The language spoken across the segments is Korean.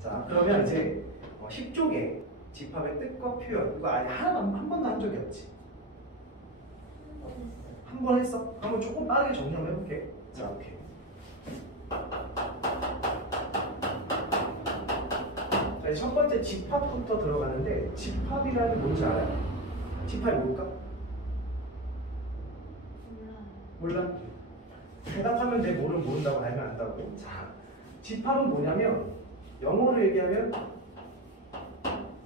자, 그러면 이제 10쪽에 집합의 뜻과 표현 이거 아예 한 번도 한 적이 없지. 한 번 했어? 한번 조금 빠르게 정리 한번 해볼게. 자, 오케이. 자, 첫 번째 집합부터 들어가는데 집합이라는 게 뭔지 알아요? 집합이 뭘까? 몰라? 대답하면 돼. 뭐를 모른다고 알면 안다고. 자, 집합은 뭐냐면 영어로 얘기하면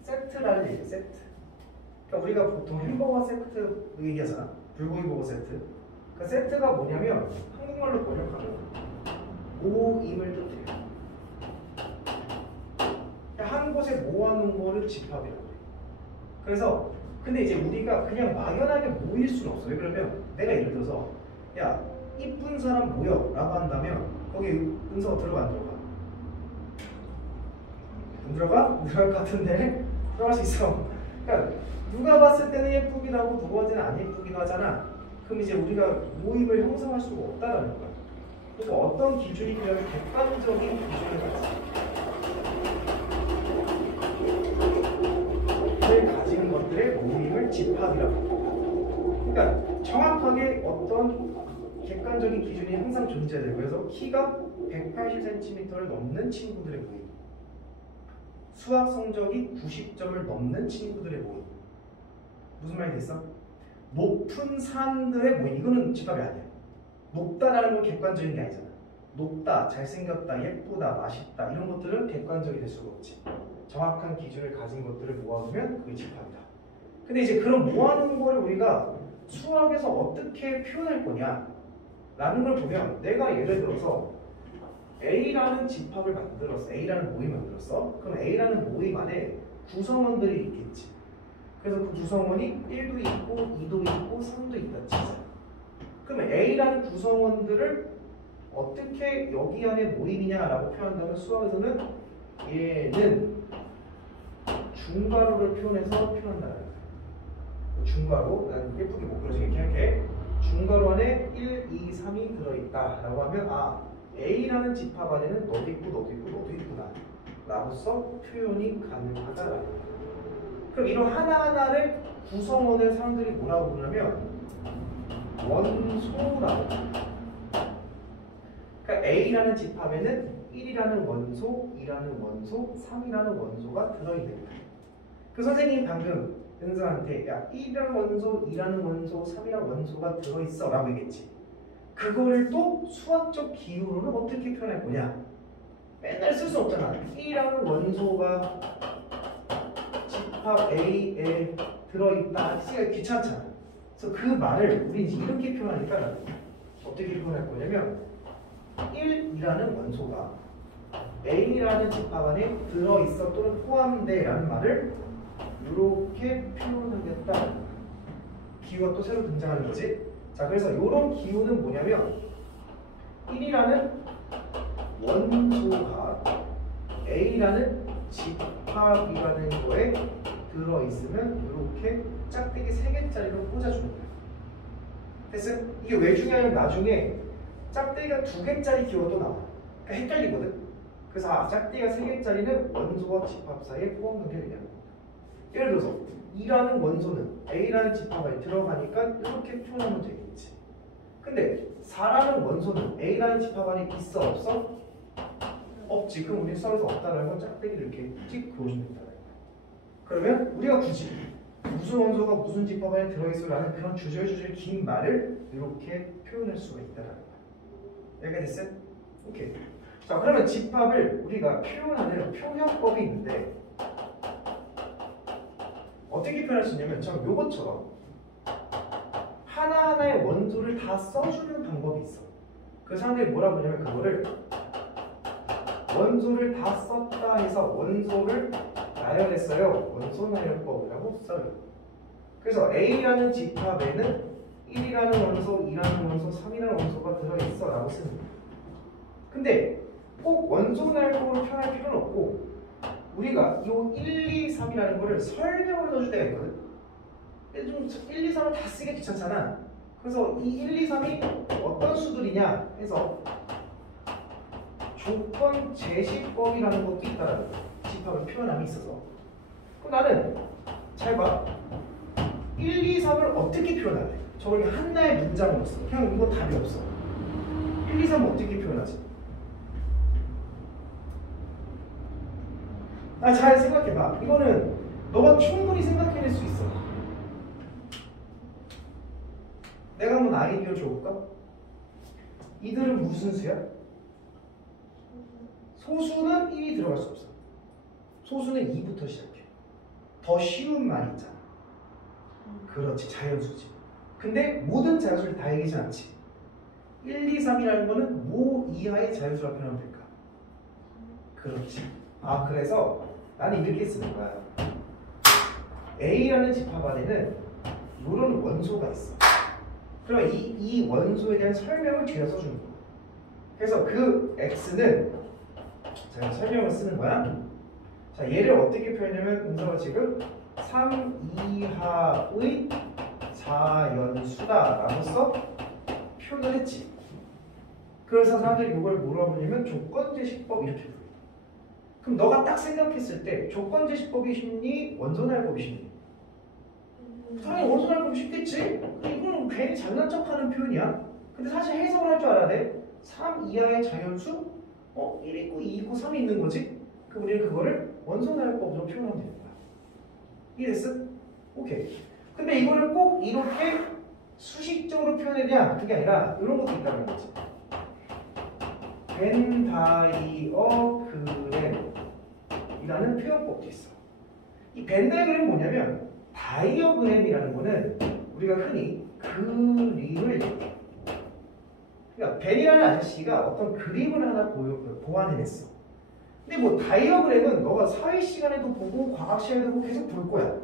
세트라는 얘기야. 세트. 그러니까 우리가 보통 햄버거 세트 얘기하잖아. 불고기 버거 세트. 그러니까 세트가 뭐냐면 한국말로 번역하면 모임을 뜻해요. 그러니까 한 곳에 모아놓은 거를 집합이라고 해. 그래서 근데 이제 우리가 그냥 막연하게 모일 수는 없어. 왜 그러면 내가 예를 들어서 야 이쁜 사람 모여 라고 한다면 거기 은서가 들어가 안 들어가? 안 들어가? 안 들어갈 것 같은데 들어갈 수 있어. 그러니까 누가 봤을 때는 예쁘긴 하고 누가 봤을 때는 안 예쁘긴 하잖아. 그럼 이제 우리가 모임을 형성할 수가 없다라는 거야. 그러니까 어떤 기준이 필요하면 객관적인 기준을 가지는 것들의 모임을 집합이라고 합니다. 그러니까 정확하게 어떤 객관적인 기준이 항상 존재돼요. 그래서 키가 180cm를 넘는 친구들의 모임, 수학 성적이 90점을 넘는 친구들의 모임. 무슨 말이 됐어? 높은 산들의 모임. 이거는 집합이 아니야. 높다라는 건 객관적인 게 아니잖아. 높다, 잘생겼다, 예쁘다, 맛있다 이런 것들은 객관적이 될 수가 없지. 정확한 기준을 가진 것들을 모아두면 그게 집합이다. 근데 이제 그런 모아놓은 거를 우리가 수학에서 어떻게 표현할 거냐 라는 걸 보면 내가 예를 들어서 A라는 집합을 만들었어. A라는 모임을 만들었어. 그럼 A라는 모임 안에 구성원들이 있겠지. 그래서 그 구성원이 1도 있고 2도 있고 3도 있다 치자. 그러면 A라는 구성원들을 어떻게 여기 안에 모임이냐라고 표현한다면 수학에서는 얘는 중괄호를 표현해서 표현한다는 거야. 중괄호, 난 예쁘게 못 그려서 이렇게 할게. 중괄호 안에 1, 2, 3이 들어있다 라고 하면 아 A라는 집합 안에는 너도 있고 너도 있고 너도 있구나 라고서 표현이 가능하다라는 거야. 그럼 이런 하나하나를 구성원을 사람들이 뭐라고 부르냐면 원소라고. 그러니까 A라는 집합에는 1이라는 원소, 2라는 원소, 3이라는 원소가 들어있는 거야. 그 선생님이 방금 은서한테 야 1이라는 원소, 2라는 원소, 3이라는 원소가 들어있어 라고 얘기했지. 그거를 또 수학적 기호로는 어떻게 표현할 거냐. 맨날 쓸 수 없잖아. 1이라는 원소가 집합 A에 들어있다 하기가 귀찮잖아. 그래서 그 말을 우리 이제 이렇게 표현하니까 어떻게 표현할 거냐면 1이라는 원소가 A라는 집합 안에 들어있어 또는 포함돼 라는 말을 이렇게 표현하겠다. 기호가 또 새로 등장하는 거지. 자, 그래서 이런 기호는 뭐냐면 1이라는 원소가 A라는 집합이라는 거에 들어있으면 이렇게 짝대기 3개짜리로 꽂아주는 거예요. 됐어요? 이게 왜 중요하냐면 나중에 짝대기가 2개짜리 기호가 또 나와. 그러니까 헷갈리거든. 그래서 아, 짝대기가 3개짜리는 원소와 집합 사이에 포함 관계를 얘기하는 겁니다. 예를 들어서 2라는 원소는 A라는 집합 안에 들어가니까 이렇게 표현하면 되겠지. 근데 4라는 원소는 A라는 집합 안에 있어 없어? 없지. 그럼 우리 수학에서 없다는 건 짝대기를 이렇게 찍 그어주면 된다. 그러면 우리가 굳이 무슨 원소가 무슨 집합 안에 들어있어 라는 그런 주저주저 긴 말을 이렇게 표현할 수가 있다는 거야. 여기가 됐어요? 오케이. 자, 그러면 집합을 우리가 표현하는 표현법이 있는데 어떻게 표현할 수 있냐면 참 요것처럼 하나하나의 원소를 다 써주는 방법이 있어. 그 사람들이 뭐라고 하냐면 그거를 원소를 다 썼다 해서 원소를 나열했어요. 원소 나열법이라고 써요. 그래서 A라는 집합에는 1이라는 원소, 2라는 원소, 3이라는 원소가 들어있어 라고 쓰는 거예요. 근데 꼭 원소 나열법으로 표현할 필요는 없고 우리가 이 1, 2, 3이라는 거를 설명을 넣어줄 때가 있거든. 좀 1, 2, 3을 다 쓰기 귀찮잖아. 그래서 이 1, 2, 3이 어떤 수들이냐 해서 조건 제시법이라는 것도 있다라는 거야. 집합의 표현함이 있어서. 그럼 나는 잘 봐. 1, 2, 3을 어떻게 표현할래? 저걸 그냥 하나의 문장으로 써. 그냥 이거 답이 없어. 1, 2, 3을 어떻게 표현하지? 잘 생각해봐. 이거는 너가 충분히 생각해낼 수 있어. 내가 한번 아이디어 줘볼까? 이들은 무슨 수야? 소수는 1이 들어갈 수 없어. 소수는 2부터 시작해. 더 쉬운 말이 있잖아. 그렇지, 자연수지. 근데 모든 자연수를 다 얘기하지 않지. 1, 2, 3이라는 거는 뭐 이하의 자연수라고 표현하면 될까? 그렇지. 그래서 나는 이렇게 쓰는 거야. A라는 집합 안에는 이런 원소가 있어. 그러면 이 원소에 대한 설명을 뒤에 써주는 거야. 그래서 그 X는 제가 설명을 쓰는 거야. 자, 얘를 어떻게 표현하냐면 은서가 지금 3 이하의 자연수다라고서 표현을 했지. 그래서 사람들이 이걸 뭐라고 하냐면 조건제시법 이렇게 부르요. 그럼 너가 딱 생각했을 때 조건제시법이 쉽니? 원소날법이 쉽니? 당연히 원소날법이 쉽겠지? 이건 괜히 잘난 척하는 표현이야. 근데 사실 해석을 할 줄 알아야 돼. 3 이하의 자연수? 1 있고 2 있고 3이 있는 거지? 그럼 우리는 그거를 원소날법으로 표현하면 되는 거야. 이해됐어? 오케이. 근데 이거를 꼭 이렇게 수식적으로 표현해야 그게 아니라 이런 것도 있다는 거지. 벤 다이어그램이라는 표현법도 있어. 이 벤 다이어그램이 뭐냐면 다이어그램이라는 거는 우리가 흔히 그림을 얘기해. 그러니까 벤이라는 아저씨가 어떤 그림을 하나 보완해냈어. 근데 뭐 다이어그램은 너가 사회 시간에도 보고 과학 시간에도 보고 계속 볼 거야.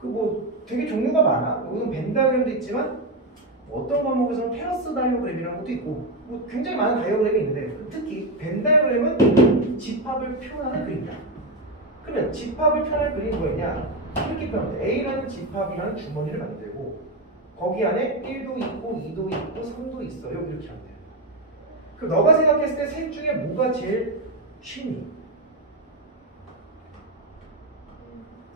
그 뭐 되게 종류가 많아. 여기는 벤 다이어그램도 있지만 어떤 과목에서는 페러스 다이어그램이라는 것도 있고 뭐 굉장히 많은 다이어그램이 있는데 특히 벤 다이어그램은 집합을 표현하는 그림이야. 그러면 집합을 표현하는 그림이 뭐였냐? 이렇게 표현하면 돼. A라는 집합이라는 주머니를 만들고 거기 안에 1도 있고 2도 있고 3도 있어요. 이렇게 하면 돼. 그럼 너가 생각했을 때 셋 중에 뭐가 제일 쉽니?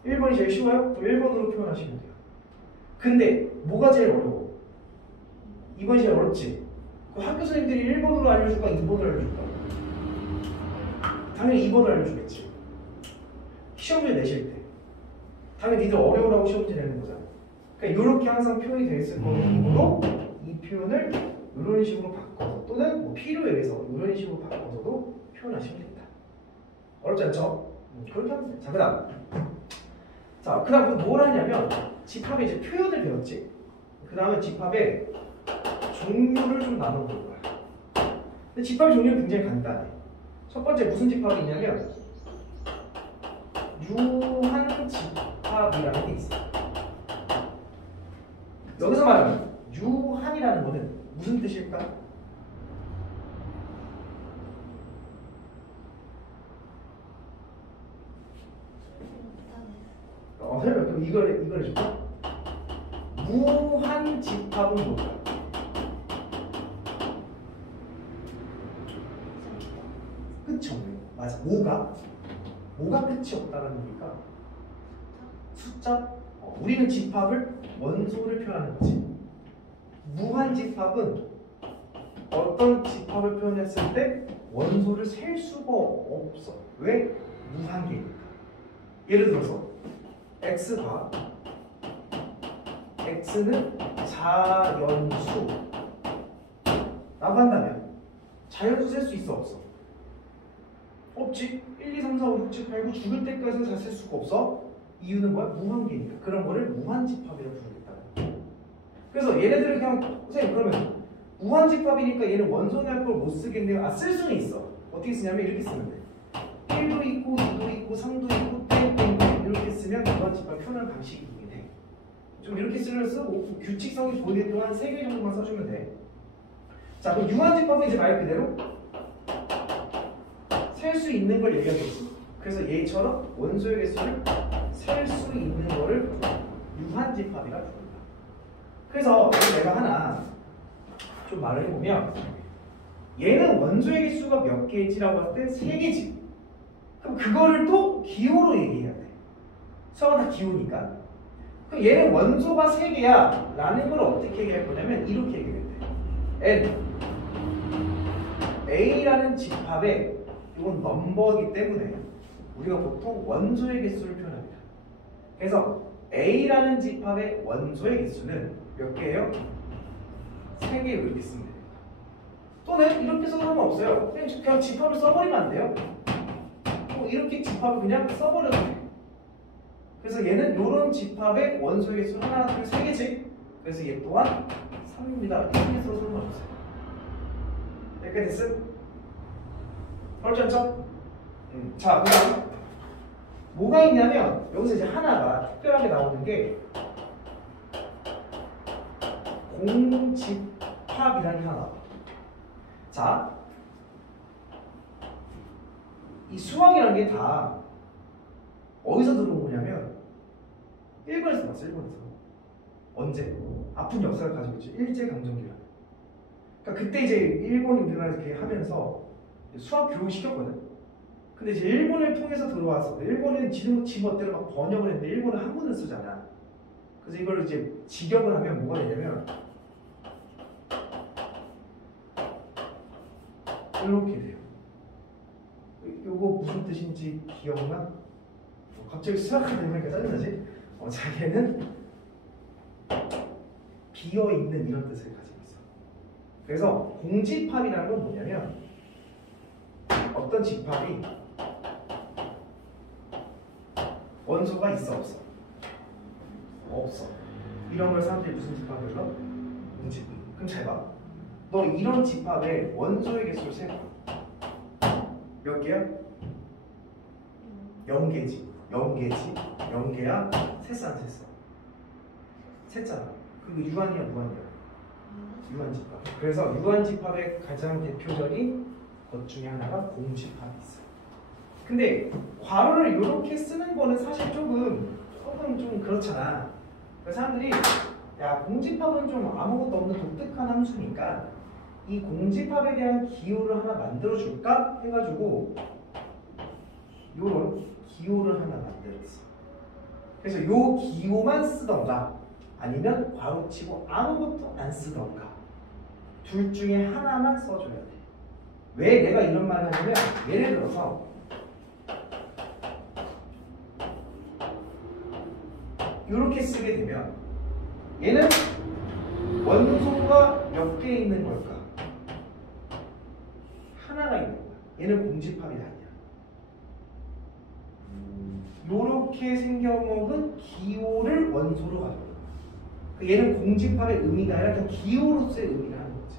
1번이 제일 쉬워요? 1번으로 표현하시면 돼요. 근데 뭐가 제일 어려워? 2번이 제일 어렵지? 그럼 학교 선생님들이 1번으로 알려줄까? 2번으로 알려줄까? 당연히 2번으로 알려주겠지. 시험지 내실 때 당연히 니들 어려우라고 시험지 내는 거잖아. 그러니까 이렇게 항상 표현이 되어 있을 거고 이거로 이 표현을 이런 식으로 바꿔서 또는 뭐 필요에 의해서 이런 식으로 바꿔서도 표현하시면 됩니다. 어렵지 않죠? 그렇게 하면 돼. 자, 그 다음. 자, 그 다음 뭘 하냐면 집합의 이제 표현을 배웠지. 그 다음에 집합의 종류를 좀 나눠볼 거야. 근데 집합의 종류는 굉장히 간단해. 첫 번째 무슨 집합이 있냐면 유한 집합이라는 게 있어. 여기서 말하면 유한이라는 거는 무슨 뜻일까? 그럼 이걸 해줄까? 무한 집합은 뭘까? 끝이 없는 거. 맞아. 뭐가 끝이 없다는 거니까 숫자? 우리는 집합을 원소를 표현하는 거지. 무한 집합은 어떤 집합을 표현했을 때 원소를 셀 수가 없어. 왜? 무한계니까. 예를 들어서 x가 x는 자연수 라고 한다면 자연수 셀 수 있어 없어? 없지. 1, 2, 3, 4, 5, 6, 7, 8, 9 죽을 때까지 다 셀 수가 없어. 이유는 뭐야? 무한계니까. 그런 거를 무한집합이라고 부르겠다. 그래서 얘네들을 그냥 선생님 그러면 무한집합이니까 얘는 원소날법을 못 쓰겠네요. 쓸 수는 있어. 어떻게 쓰냐면 이렇게 쓰면 돼. 1도 있고 2도 있고 3도 있고 땡땡 이렇게 쓰면 무한집합 표현하는 방식이 있긴 해. 좀 이렇게 쓰면서 규칙성이 보이는 동안 3개 정도만 써주면 돼. 자, 그럼 유한집합은 이제 말 그대로 셀 수 있는 걸 얘기하겠지. 그래서 얘처럼 원소의 개수를 셀 수 있는 거를 유한집합이라 부른다. 그래서 내가 하나 좀 말을 해보면 얘는 원소의 개수가 몇 개지라고 할 때 3개지. 그럼 그거를 또 기호로 얘기해야 돼. 수학은 다 기호니까. 그럼 얘는 원소가 3개야 라는 걸 어떻게 얘기할 거냐면 이렇게 얘기해야 돼. N A라는 집합의 이건 넘버이기 때문에 우리가 보통 원소의 개수를 표현합니다. 그래서 A라는 집합의 원소의 개수는 몇 개예요? 3개 이렇게 쓰면 돼요. 또는 이렇게 써도 상관없어요. 그냥 집합을 써버리면 안 돼요. 이렇게 집합을 그냥 써버려도 돼. 그래서 얘는 이런 집합의 원소의 개수 하나, 둘, 3개지. 그래서 얘 또한 3입니다. 이렇게 써도 상관없어요. 이렇게 됐음? 그렇지 않죠? 자, 그다음 뭐가 있냐면 여기서 이제 하나가 특별하게 나오는 게 공집합이라는 게 하나 나와. 자, 이 수학이라는 게 다 어디서 들어온 거냐면 일본에서 나왔어. 일본에서. 언제? 아픈 역사를 가지고 있죠. 일제강점기라는. 그러니까 그때 이제 일본이 우리나라에서 이렇게 하면서 수학 교육을 시켰거든. 근데 이제 일본을 통해서 들어와서 일본은 지 멋대로 막 번역을 했는데 일본은 한문을 쓰잖아. 그래서 이걸 이제 직역을 하면 뭐가 되냐면 이렇게 돼요. 요거 무슨 뜻인지 기억나? 갑자기 수학을 내니까 짜증나지? 자기는 비어있는 이런 뜻을 가지고 있어. 그래서 공집합이라는 건 뭐냐면 어떤 집합이 원소가 있어 없어? 없어. 이런 걸 사람들이 무슨 집합을 불러? 공집합. 그럼 잘 봐. 너 이런 집합의 원소의 개수를 세봐. 몇 개야? 0개지. 0개야? 셋산 셋어. 셋잖아. 그리고 유한이야 무한이야? 유한집합. 그래서 유한집합의 가장 대표적인 것 중에 하나가 공집합이 있어요. 근데 괄호를 이렇게 쓰는 거는 사실 조금 좀 그렇잖아. 그래서 사람들이 야 공집합은 좀 아무것도 없는 독특한 함수니까 이 공집합에 대한 기호를 하나 만들어줄까 해가지고 요런 기호를 하나 만들었어. 그래서 요 기호만 쓰던가 아니면 괄호치고 아무것도 안 쓰던가 둘 중에 하나만 써줘야 돼. 왜 내가 이런 말을 하냐면 예를 들어서 이렇게 쓰게 되면 얘는 원소가 몇 개 있는 걸까? 하나가 있는 거야. 얘는 공집합이 아니야. 요렇게 생겨먹은 기호를 원소로 가져오는 거야. 얘는 공집합의 의미가 아니라 그냥 기호로서의 의미를 하는 거지.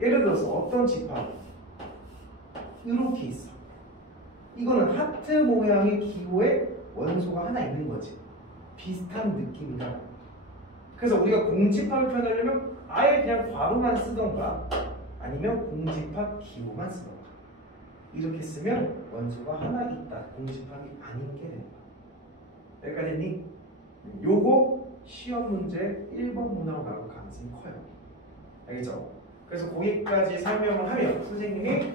예를 들어서 어떤 집합 이렇게 있어. 이거는 하트 모양의 기호에 원소가 하나 있는 거지. 비슷한 느낌이다. 그래서 우리가 공집합을 표현하려면 아예 그냥 괄호만 쓰던가 아니면 공집합 기호만 쓰던가 이렇게 쓰면 원소가 하나 있다. 공집합이 아닌 게 된다. 여기까지 했니? 요거 시험 문제 1번 문항으로 나올 가능성이 커요. 알겠죠? 그래서 거기까지 설명을 하면 선생님이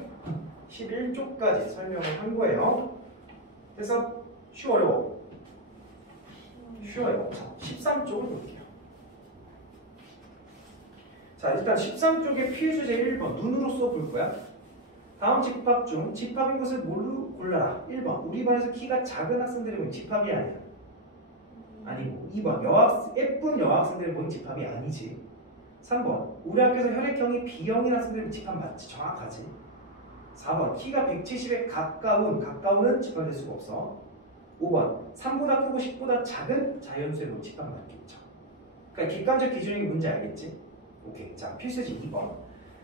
11쪽까지 설명을 한 거예요. 그래서 쉬워 어려워? 쉬워요. 자, 13쪽을 볼게요. 자, 일단 13쪽의 피해 주제 1번 눈으로 써볼 거야. 다음 집합 중 집합인 것을 뭘로 골라라. 1번 우리 반에서 키가 작은 학생들이 모인 집합이 아니야. 아니고 2번 예쁜 여학생들이 모인 집합이 아니지. 3번 우리 학교에서 혈액형이 B형인 학생들이 집합 맞지. 정확하지. 4번 키가 170에 가까운은 집합될 수가 없어. 5번 3보다 크고 10보다 작은 자연수의 모인 집합 맞겠죠. 그러니까 객관적 기준이 뭔지 알겠지? 오케이. 자, 필수지 2번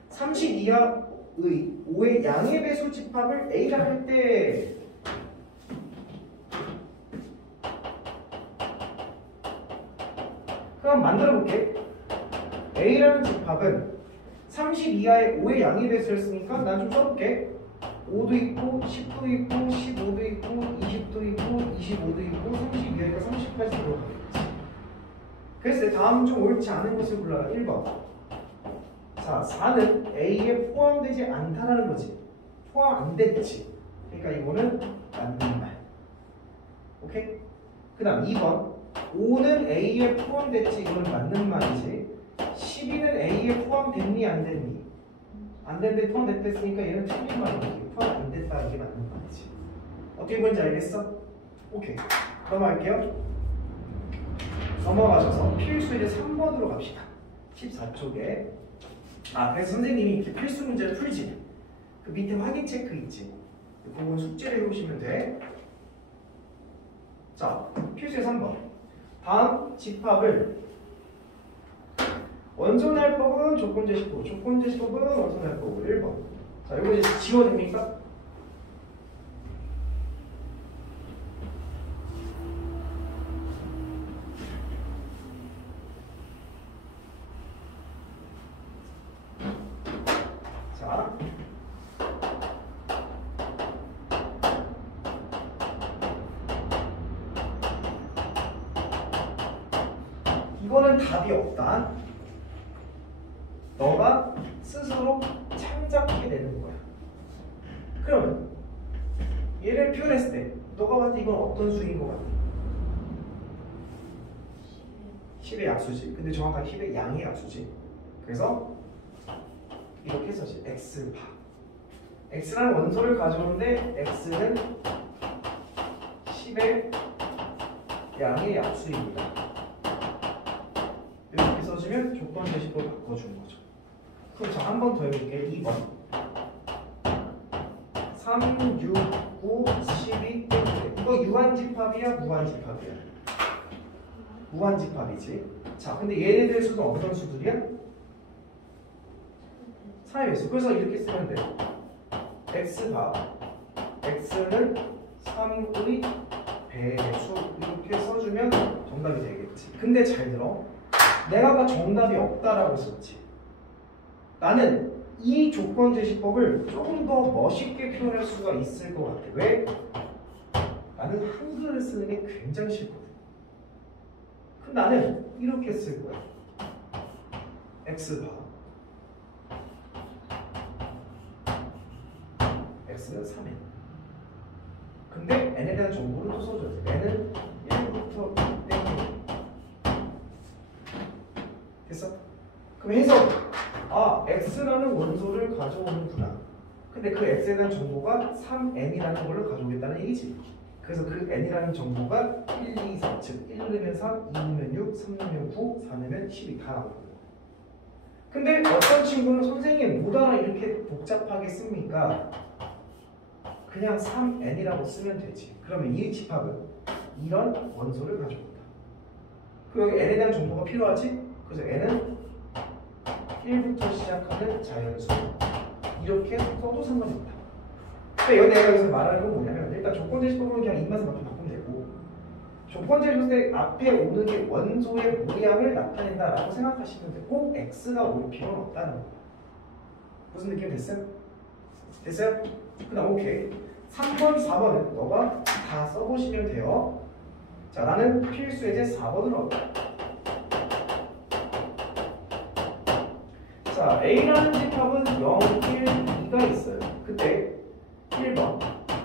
30 이하의 5의 양의 배수 집합을 A라 할 때 그럼 만들어 볼게. A라는 집합은 30 이하의 5의 양의 배수였으니까 난 좀 써볼게. 5도 있고 10도 있고 15도 있고 20도 있고 25도 있고 30 이하니까 30까지 들어가겠지. 그래서 다음 중 옳지 않은 것을 골라라. 1번. 자, 자, 4는 A에 포함되지 않다라는 거지. 포함 안 됐지. 그러니까 이거는 맞는 말. 오케이? 그 다음 2번. 5는 A에 포함됐지. 이건 맞는 말이지. 12는 A에 포함됐니? 안 됐니? 안 됐는데 포함됐으니까 얘는 틀린 말이지. 포함 안 됐다. 이게 맞는 말이지. 어떻게 보는지 알겠어? 오케이. 넘어갈게요. 넘어가셔서 필수 이제 3번으로 갑시다. 14쪽에. 그래서 선생님이 이렇게 필수 문제를 풀지. 그 밑에 확인 체크 있지. 그건 숙제를 해오시면 돼. 자, 필수의 3번. 다음 집합을 원소날법은 조건제시법, 조건제시법은 원소날법 1번. 자, 이거 이제 지워집니까? 자, 이거는 답이 없다. 너가 스스로 창작하게 되는 거야. 그러면 얘를 표현했을 때 너가 봤을 때 이건 어떤 수인 것 같아? 10의 약수지. 근데 정확하게 10의 양의 약수지. 그래서 이렇게 써지. X파. X라는 원소를 가져오는데 X는 10의 양의 약수입니다. 이렇게 써주면 조건제시법을 바꿔주는 거죠. 그럼 자, 한 번 더 해볼게. 2번 3, 6, 9, 12 이거 유한집합이야? 무한집합이야? 무한집합이지. 자, 근데 얘네들 수는 어떤 수들이야? 3의 배수. 그래서 이렇게 쓰면 돼. X가 X는 3의 배수 이렇게 써주면 정답이 되겠지. 근데 잘 들어. 내가 아까 정답이 없다라고 썼지. 나는 이 조건제시법을 조금 더 멋있게 표현할 수가 있을 것 같아. 왜? 나는 한글을 쓰는 게 굉장히 싫거든. 그럼 나는 이렇게 쓸 거야. X가 X는 3n. 근데 n에 대한 정보를 또 써줘야 돼. n은 1부터 6땡. 됐어? 그럼 해석. X라는 원소를 가져오는구나. 근데 그 X에 대한 정보가 3n이라는 걸로 가져오겠다는 얘기지. 그래서 그 n이라는 정보가 1, 2, 4, 즉 1 넣으면 3, 2 넣으면 6, 3 넣으면 9, 4 넣으면 12 다 나오거든. 근데 어떤 친구는 선생님 못 알아 이렇게 복잡하게 씁니까? 그냥 3n이라고 쓰면 되지. 그러면 이 집합은 이런 원소를 가져온다. 그리고 여기 n에 대한 정보가 필요하지? 그래서 n은 1부터 시작하는 자연수. 이렇게 써도 상관이 없다. 근데 여기 내가 여기서 말하는 건 뭐냐면 일단 조건제시법은 그냥 입맛에 맞게 바꾸면 되고 조건제시법 앞에 오는 게 원소의 모양을 나타낸다라고 생각하시면 되고 X가 올 필요는 없다는 거야. 무슨 느낌 됐어요? 됐어요? 그다음 오케이. 3번, 4번은 너가 다 써보시면 돼요. 자, 나는 필수 예제 4번으로 할게. 자, A라는 집합은 0, 1, 2가 있어요. 그때 1번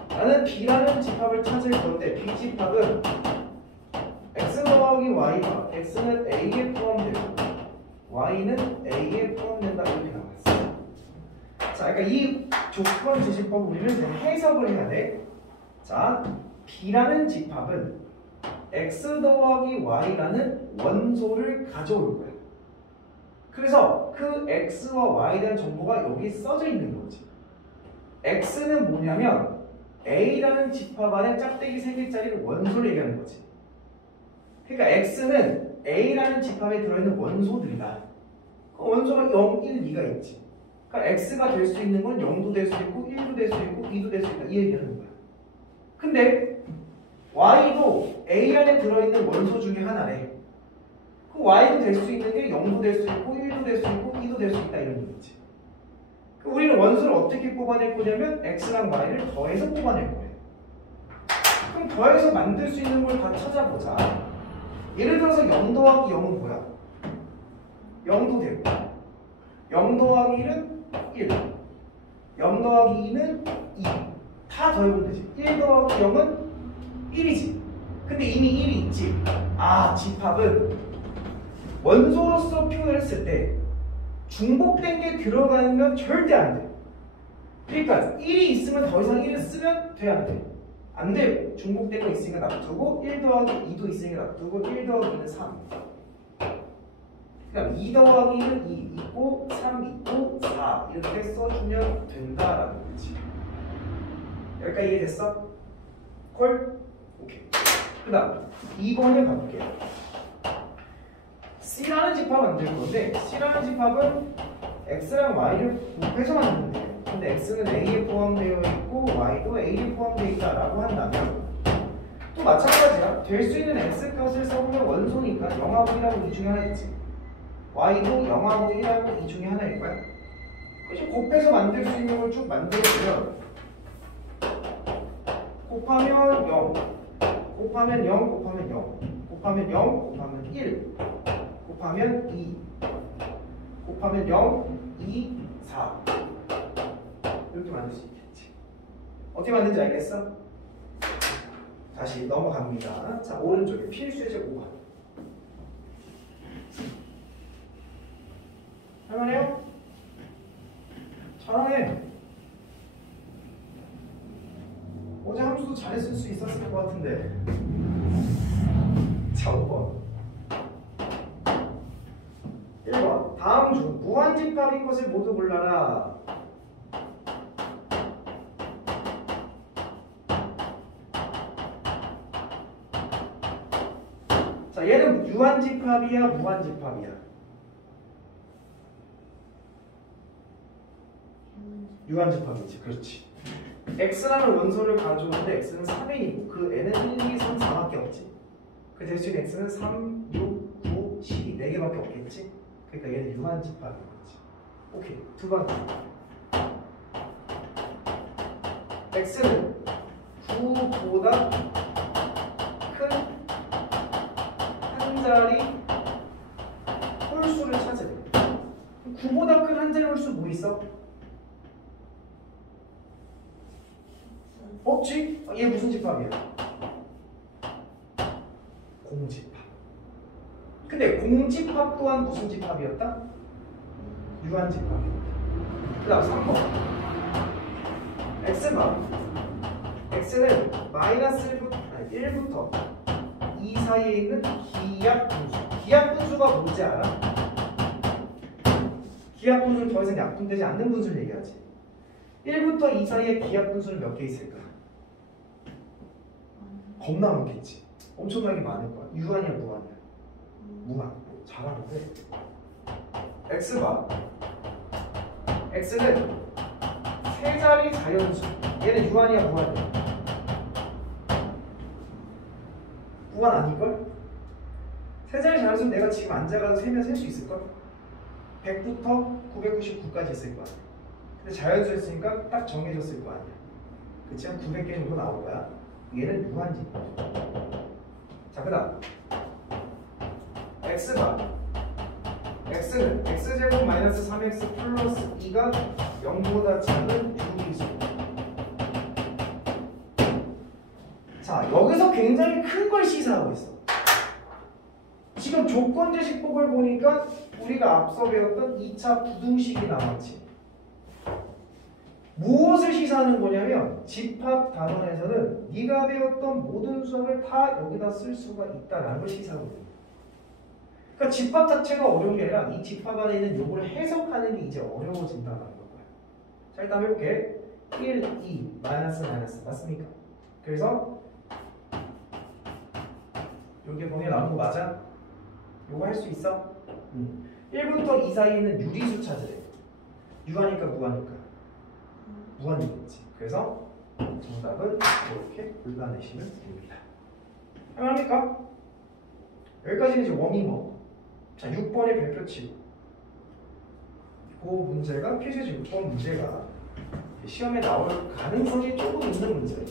나는 B라는 집합을 찾을 건데 B집합은 X 더하기 Y가 X는 A에 포함되고 Y는 A에 포함된다 이렇게 나왔어요. 자, 그러니까 이 조건 제시법 우리는 해석을 해야 돼. 자, B라는 집합은 X 더하기 Y라는 원소를 가져올 거야. 그래서 그 X와 Y에 대한 정보가 여기 써져 있는 거지. X는 뭐냐면 A라는 집합 안에 짝대기 3개짜리 원소를 얘기하는 거지. 그러니까 X는 A라는 집합에 들어있는 원소들이다. 그 원소가 0, 1, 2가 있지. 그러니까 X가 될 수 있는 건 0도 될 수 있고 1도 될 수 있고 2도 될 수 있다. 이 얘기하는 거야. 근데 Y도 A 안에 들어있는 원소 중에 하나래. 그 Y도 될 수 있는 게 0도 될 수 있고 1도 될 수 있고 2도 될 수 있다 이런 얘기지. 우리는 원소를 어떻게 뽑아낼 거냐면 X랑 Y를 더해서 뽑아낼 거예요. 그럼 더해서 만들 수 있는 걸 다 찾아보자. 예를 들어서 0 더하기 0은 뭐야? 0도 되고 0 더하기 1은 1, 0 더하기 2는 2. 다 더해보면 되지. 1 더하기 0은 1이지. 근데 이미 1이 있지. 아, 집합은 원소로서 표현을 했을 때 중복된 게 들어가면 절대 안 돼. 그러니까 1이 있으면 더 이상 1을 쓰면 돼, 안 돼? 안 돼. 중복된 거 있으니까 놔두고 1 더하기 2도 있으니까 놔두고 1 더하기 2는 3. 그러니까 2 더하기 1은 2 있고 3 있고 4 이렇게 써주면 된다라는 거지. 여기까지 이해됐어? 콜? 오케이. 그 다음 2번을 가볼게요. C라는 집합 만들 건데 C라는 집합은 X랑 Y를 곱해서 만드는 거예요. 근데 X는 A에 포함되어 있고 Y도 A에 포함되어 있다라고 한다면 또 마찬가지야. 될 수 있는 X값을 써보면 원소니까 0하고 1하고 2 중에 하나 있지. Y도 0하고 1하고 2 중에 하나일 거야. 그래서 곱해서 만들 수 있는 걸 쭉 만들어주면 곱하면 0, 곱하면 0, 곱하면 0, 곱하면 0, 곱하면 1, 곱하면 2, 곱하면 0, 2, 4 이렇게 만들 수 있겠지. 어떻게 만드는지 알겠어? 다시 넘어갑니다. 자, 오른쪽에 필수의 제 5번 할만해요? 잘하네. 어제 함수도 잘했을 수 있었을 것 같은데. 자, 5번 1번 다음 중 무한집합인 것을 모두 골라라. 자, 얘는 유한집합이야 무한집합이야? 유한집합이지. 그렇지. X라는 원소를 가져오는데 X는 3N이고 그 N은 1, 2, 3, 4밖에 없지. 그 대신 X는 3, 6, 9, 12 4개밖에 없겠지. 그러니까 얘는 유한집합인 거지. 오케이. 두 번째 X는 9보다 큰 한 자리 홀수를 찾으래. 9보다 큰 한 자리 홀수 뭐 있어? 없지? 얘 무슨 집합이야? 공집합. 근데 공집합 또한 무슨 집합이었다? 유한집합이었다. 그 다음 3번 X가 X는 마이너스 1부터 2 사이에 있는 기약분수. 기약분수가 뭔지 알아? 기약분수는 더 이상 약분되지 않는 분수를 얘기하지. 1부터 2 사이에 기약분수는 몇 개 있을까? 겁나 많겠지. 엄청나게 많을 거야. 유한이야 무한이야? 무한. 잘하는데 X가 X는 세 자리 자연수. 얘는 유한이야 무한이야? 무한 아닐걸? 세 자리 자연수는 내가 지금 앉아가서 세면 셀 수 있을걸? 100부터 999까지 있을 거야. 근데 자연수였으니까 딱 정해졌을 거 아니야. 그치? 한 900개 정도 나올 거야. 얘는 유한집합. 자, 그 다음 X는 X제곱 마이너스 3X 플러스 2가 0보다 작은 유리수. 자, 여기서 굉장히 큰 걸 시사하고 있어. 지금 조건제식법을 보니까 우리가 앞서 배웠던 2차 부등식이 나왔지. 무엇을 시사하는 거냐면 집합 단원에서는 네가 배웠던 모든 수학을 다 여기다 쓸 수가 있다라는 걸 시사하거든요. 그러니까 집합 자체가 어려운 게 아니라 이 집합 안에 있는 요거를 해석하는 게 이제 어려워진다는 거야. 자, 일단 해볼게. 1, 2, 마이너스 맞습니까? 그래서 여기 보면 나온 거 맞아? 요거 할 수 있어? 1부터 2 사이에 있는 유리수 찾으래. 유하니까 무하니까 무한이겠지. 그래서 정답은 이렇게 골라내시면 됩니다. 할만합니까? 여기까지는 이제 워밍업. 자, 6번의 별표치고 그 문제가 필수제 6번 문제가 시험에 나올 가능성이 조금 있는 문제예요.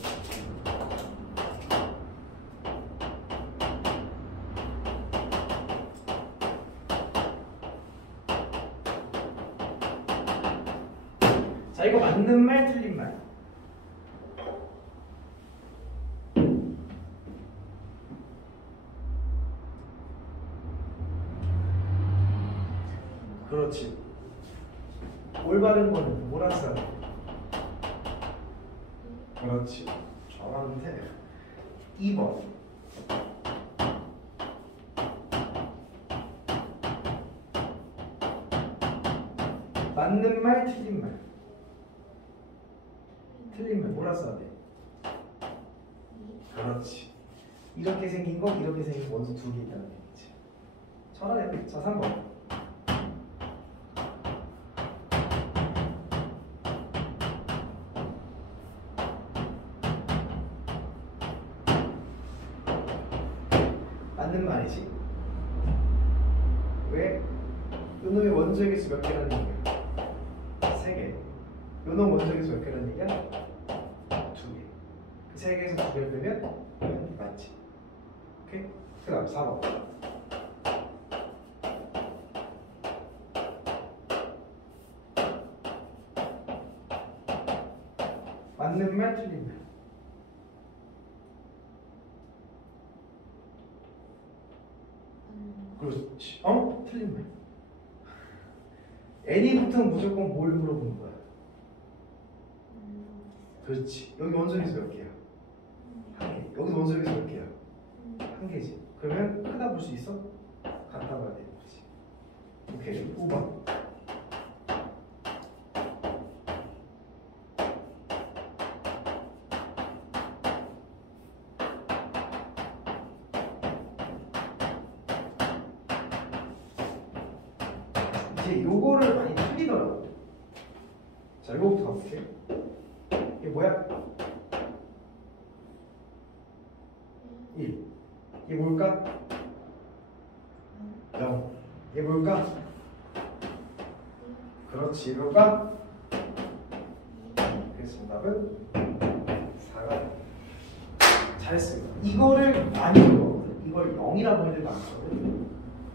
그렇지. 올바른 거는 뭐라 써야 돼? 그렇지. 잘하는데 2번 맞는 말 틀린 말. 틀린 말 뭐라 써야 돼? 그렇지. 이렇게 생긴 거 이렇게 생긴 거 원소 두 개 있다는 얘기지. 잘하네. 자 3번 맞는 말이지. 왜? 요놈의 원소의 개수 몇 개라는 얘기야? 3개. 요놈 원소의 개수 몇 개라는 얘기야? 2개. 그 3개에서 2개를 빼면 맞지. 오케이? 그 다음 4번 맞는 말 틀린 말. 그렇지. 틀린 말. n이 붙으면 무조건 뭘 물어보는 거야? 그렇지. 여기 원소리수 몇 개야? 한 개. 여기 원소리수 몇 개야? 한 개지. 그러면 크다 볼 수 있어? 같다 봐야 되는 거지. 오케이. 5번 이제 요거를 많이 틀리더라고. 자, 이거부터 가볼게. 이게 뭐야? 1. 이게 뭘까? 0. 이게 뭘까? 그렇지. 이게 뭘까? 그래서 정답은 4가. 잘했습니다. 이거를 많이 물어보거든. 이걸 0이라고 하는 애들 많거든.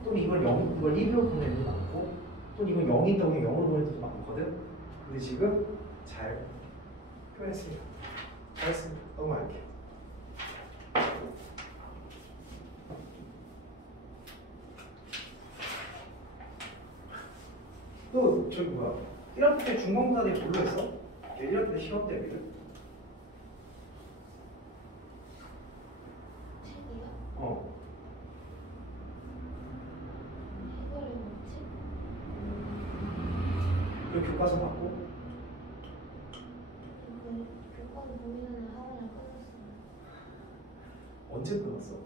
또는 이걸 1이라고 하는 애들 많고, 또는 이걸 0인다고 0으로 보는 애들도 많거든. 근데 지금 잘 표현했습니다. 잘했습니다. 넘어갈게요. 또 저기 뭐야? 1학기 때 중간고사 대비 뭘로 했어? 1학기 때 시험 대비를? 책이요? 어. 해설이 뭐지? 그 교과서 받고? 그 교과서 보기 전에 하루를 끊었어요. 언제 끊었어?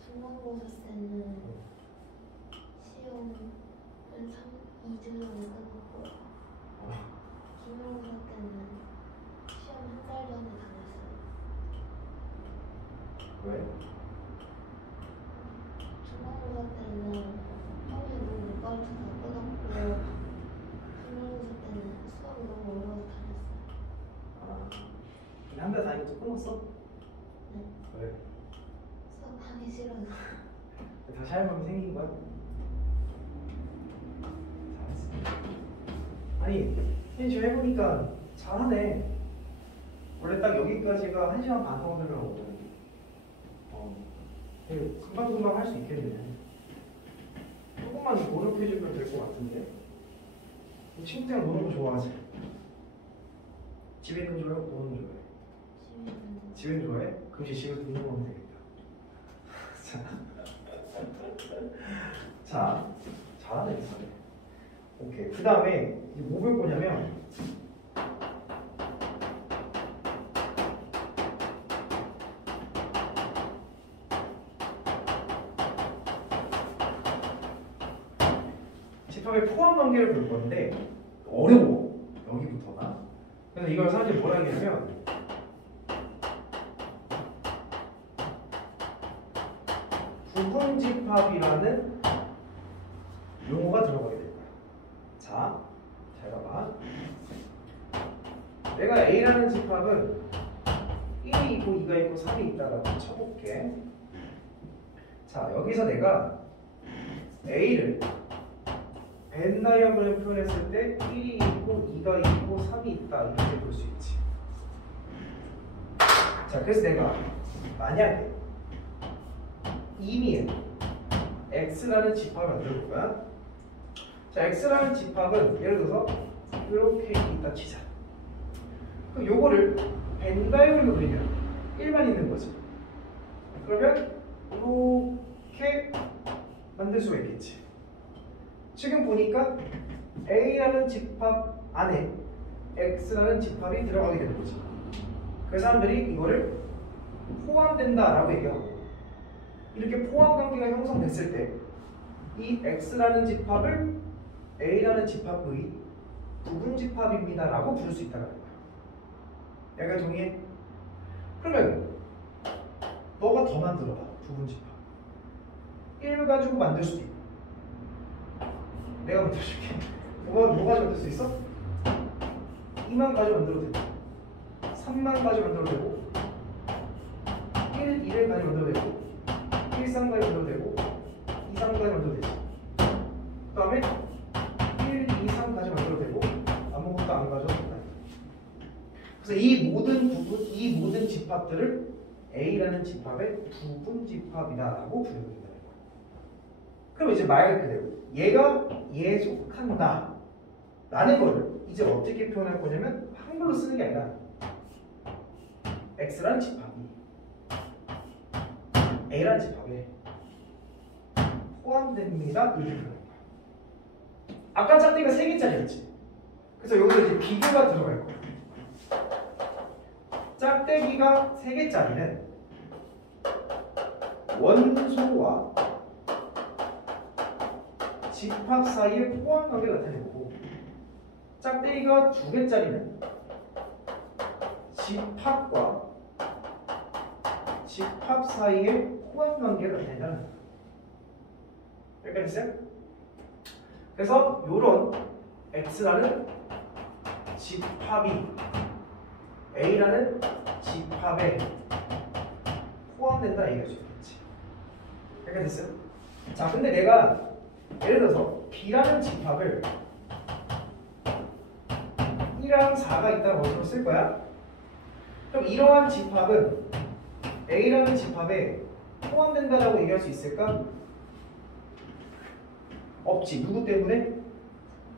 중간고사 때는 시험을 2주 전에 끊었고 기말고사 때는 시험 한 달 전에 다녔어요. 왜? 중간고사 때는 하루에 너무 못 가르쳐서 끊었고 기말고사 때는 수업이 너무 어려워서 다녔어요. 아, 한 달 다니고 또 끊었어? 네. 왜? 수업하기 싫어서. 다시 할 마음이 생긴 거야? 잘했어. 아니, 지금 해보니까 잘하네. 원래 딱 여기까지가 1시간 반 동안 들어가거든. 금방금방 할 수 있겠네. 조금만 노력해주면 될 것 같은데. 친구랑 노는 거 좋아하지? 집에 있는 거 좋아해? 노는 거 좋아해? 집에 있는 거 좋아해? 그럼 이제 집에서 노는 거 하면 되겠다. 자, 잘하네, 잘해. 오케이. 그 다음에 뭐 볼 거냐면 집합의 포함 관계를 볼 건데 어려워. 여기부터가. 그래서 이걸 사실 뭐라 하냐면 부분집합이라는 용어가 들어가게 될 거야. 자, 잘 봐봐. 내가 A라는 집합은 1이 있고 2가 있고 3이 있다라고 쳐볼게. 자, 여기서 내가 A를 벤 다이어그램 표현했을 때 1이 있고 2가 있고 3이 있다 이렇게 볼 수 있지. 자, 그래서 내가 만약에 이미에 X라는 집합을 만들 거야. 자, X라는 집합은 예를 들어서 이렇게 있다 치자. 그럼 요거를 벤다이올로 그리면 1만 있는 거죠. 그러면 이렇게 만들 수가 있겠지. 지금 보니까 A라는 집합 안에 X라는 집합이 들어가게 되는 거지. 그래서 사람들이 이거를 포함된다라고 얘기하고, 이렇게 포함 관계가 형성됐을 때 이 X라는 집합을 A라는 집합의 부분 집합입니다라고 부를 수 있다는 거야. 약간 동의해? 그러면 너가 더 만들어봐. 부분 집합 1 가지고 만들 수도 있고, 내가 만들어줄게. 뭐가 만들 수 있어? 2만 가지 만들어도 되고, 3만 가지 만들어도 되고, 1, 2를 가지 만들어도 되고, 1, 3 가지 만들어도 되고, 2, 3 가지 만들어도 되지. 그 다음에 1, 2, 3 가지 만들어도 되고, 아무것도 안 가져도 된다. 그래서 이 모든 집합들을 A라는 집합의 부분 집합이다라고 부르게 된다는 거야. 그럼 이제 말 그대로 얘가 얘에 속한다 라는 거를 이제 어떻게 표현할 거냐면 한글로 쓰는 게 아니라 X라는 집합이 A라는 집합에 포함됩니다 이렇게 표현할 거야. 아까 짝대기가 3개짜리였지. 그래서 여기서 이제 비교가 들어갈 거야. 짝대기가 3개짜리는 원소와 집합 사이의 포함 관계를 나타내고, 짝대기가 2개짜리는 집합과 집합 사이의 포함 관계를 나타낸다는 거야. 여기까지 됐어요? 그래서 이런 X라는 집합이 A라는 집합에 포함된다 얘기할 수 있겠지. 여기까지 됐어요? 자, 근데 내가 예를 들어서 B라는 집합을 2랑 4가 있다는 원소로 쓸 거야. 그럼 이러한 집합은 A라는 집합에 포함된다라고 얘기할 수 있을까? 없지. 누구 때문에?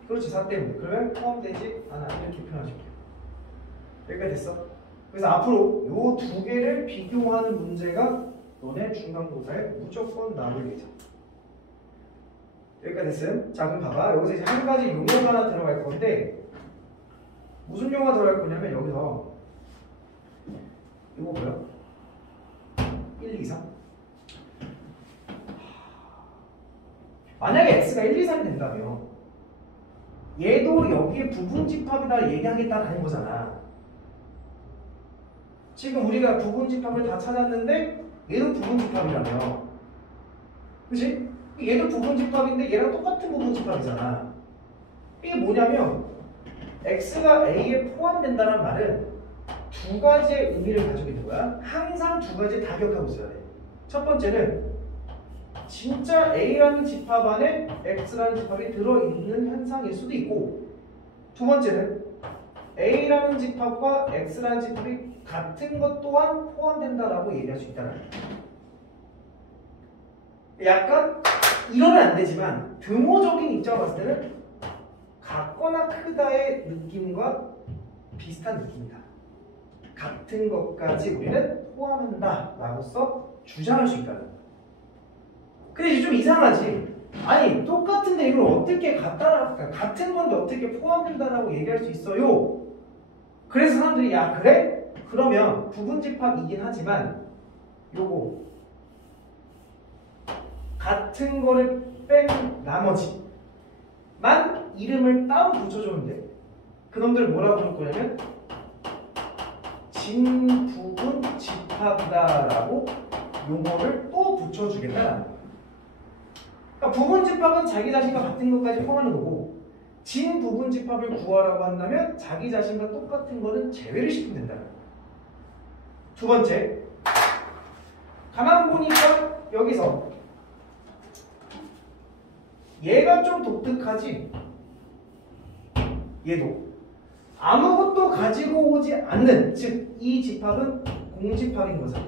그렇지, 4 때문에. 그러면 포함되지 않아. 이렇게 표현하시면 돼요. 여기까지 됐어? 그래서 앞으로 요 2개를 비교하는 문제가 너네 중간고사에 무조건 나올 예정. 여기까지 됐어요? 자, 그럼 봐봐. 여기서 이제 한 가지 용어가 하나 들어갈 건데, 무슨 용어가 들어갈 거냐면 여기서 이거 뭐야? 1, 2, 3. 만약에 X가 1, 2, 3이 된다면 얘도 여기에 부분 집합이다 얘기하겠다는 거잖아. 지금 우리가 부분 집합을 다 찾았는데 얘도 부분 집합이라며. 그치? 얘도 부분 집합인데 얘랑 똑같은 부분 집합이잖아. 이게 뭐냐면 X가 A에 포함된다는 말은 2가지의 의미를 가지고 있는 거야. 항상 2가지 다 기억하고 있어야 돼. 첫 번째는 진짜 A라는 집합 안에 X라는 집합이 들어있는 현상일 수도 있고, 두 번째는 A라는 집합과 X라는 집합이 같은 것 또한 포함된다라고 얘기할 수 있다는 거야. 약간 이러면 안 되지만 등호적인 입장을 봤을 때는 같거나 크다의 느낌과 비슷한 느낌이다. 같은 것까지 우리는 포함한다라고서 주장할 수 있다는 거야. 근데 이제 좀 이상하지? 아니, 똑같은데 이걸 어떻게 같은 건데 어떻게 포함된다라고 얘기할 수 있어요? 그래서 사람들이 야, 그래? 그러면 부분 집합이긴 하지만 요거 같은 거를 뺀 나머지만 이름을 따로 붙여줬는데 그놈들 뭐라고 부를 거냐면 진부분 집합이다라고 용어를 또 붙여주겠다라는 거야. 그러니까 부분 집합은 자기 자신과 같은 것까지 포함하는 거고, 진 부분 집합을 구하라고 한다면 자기 자신과 똑같은 거는 제외를 시키면 된다는 거야. 두 번째, 가만 보니까 여기서 얘가 좀 독특하지? 얘도 아무것도 가지고 오지 않는, 즉 이 집합은 공집합인 거잖아.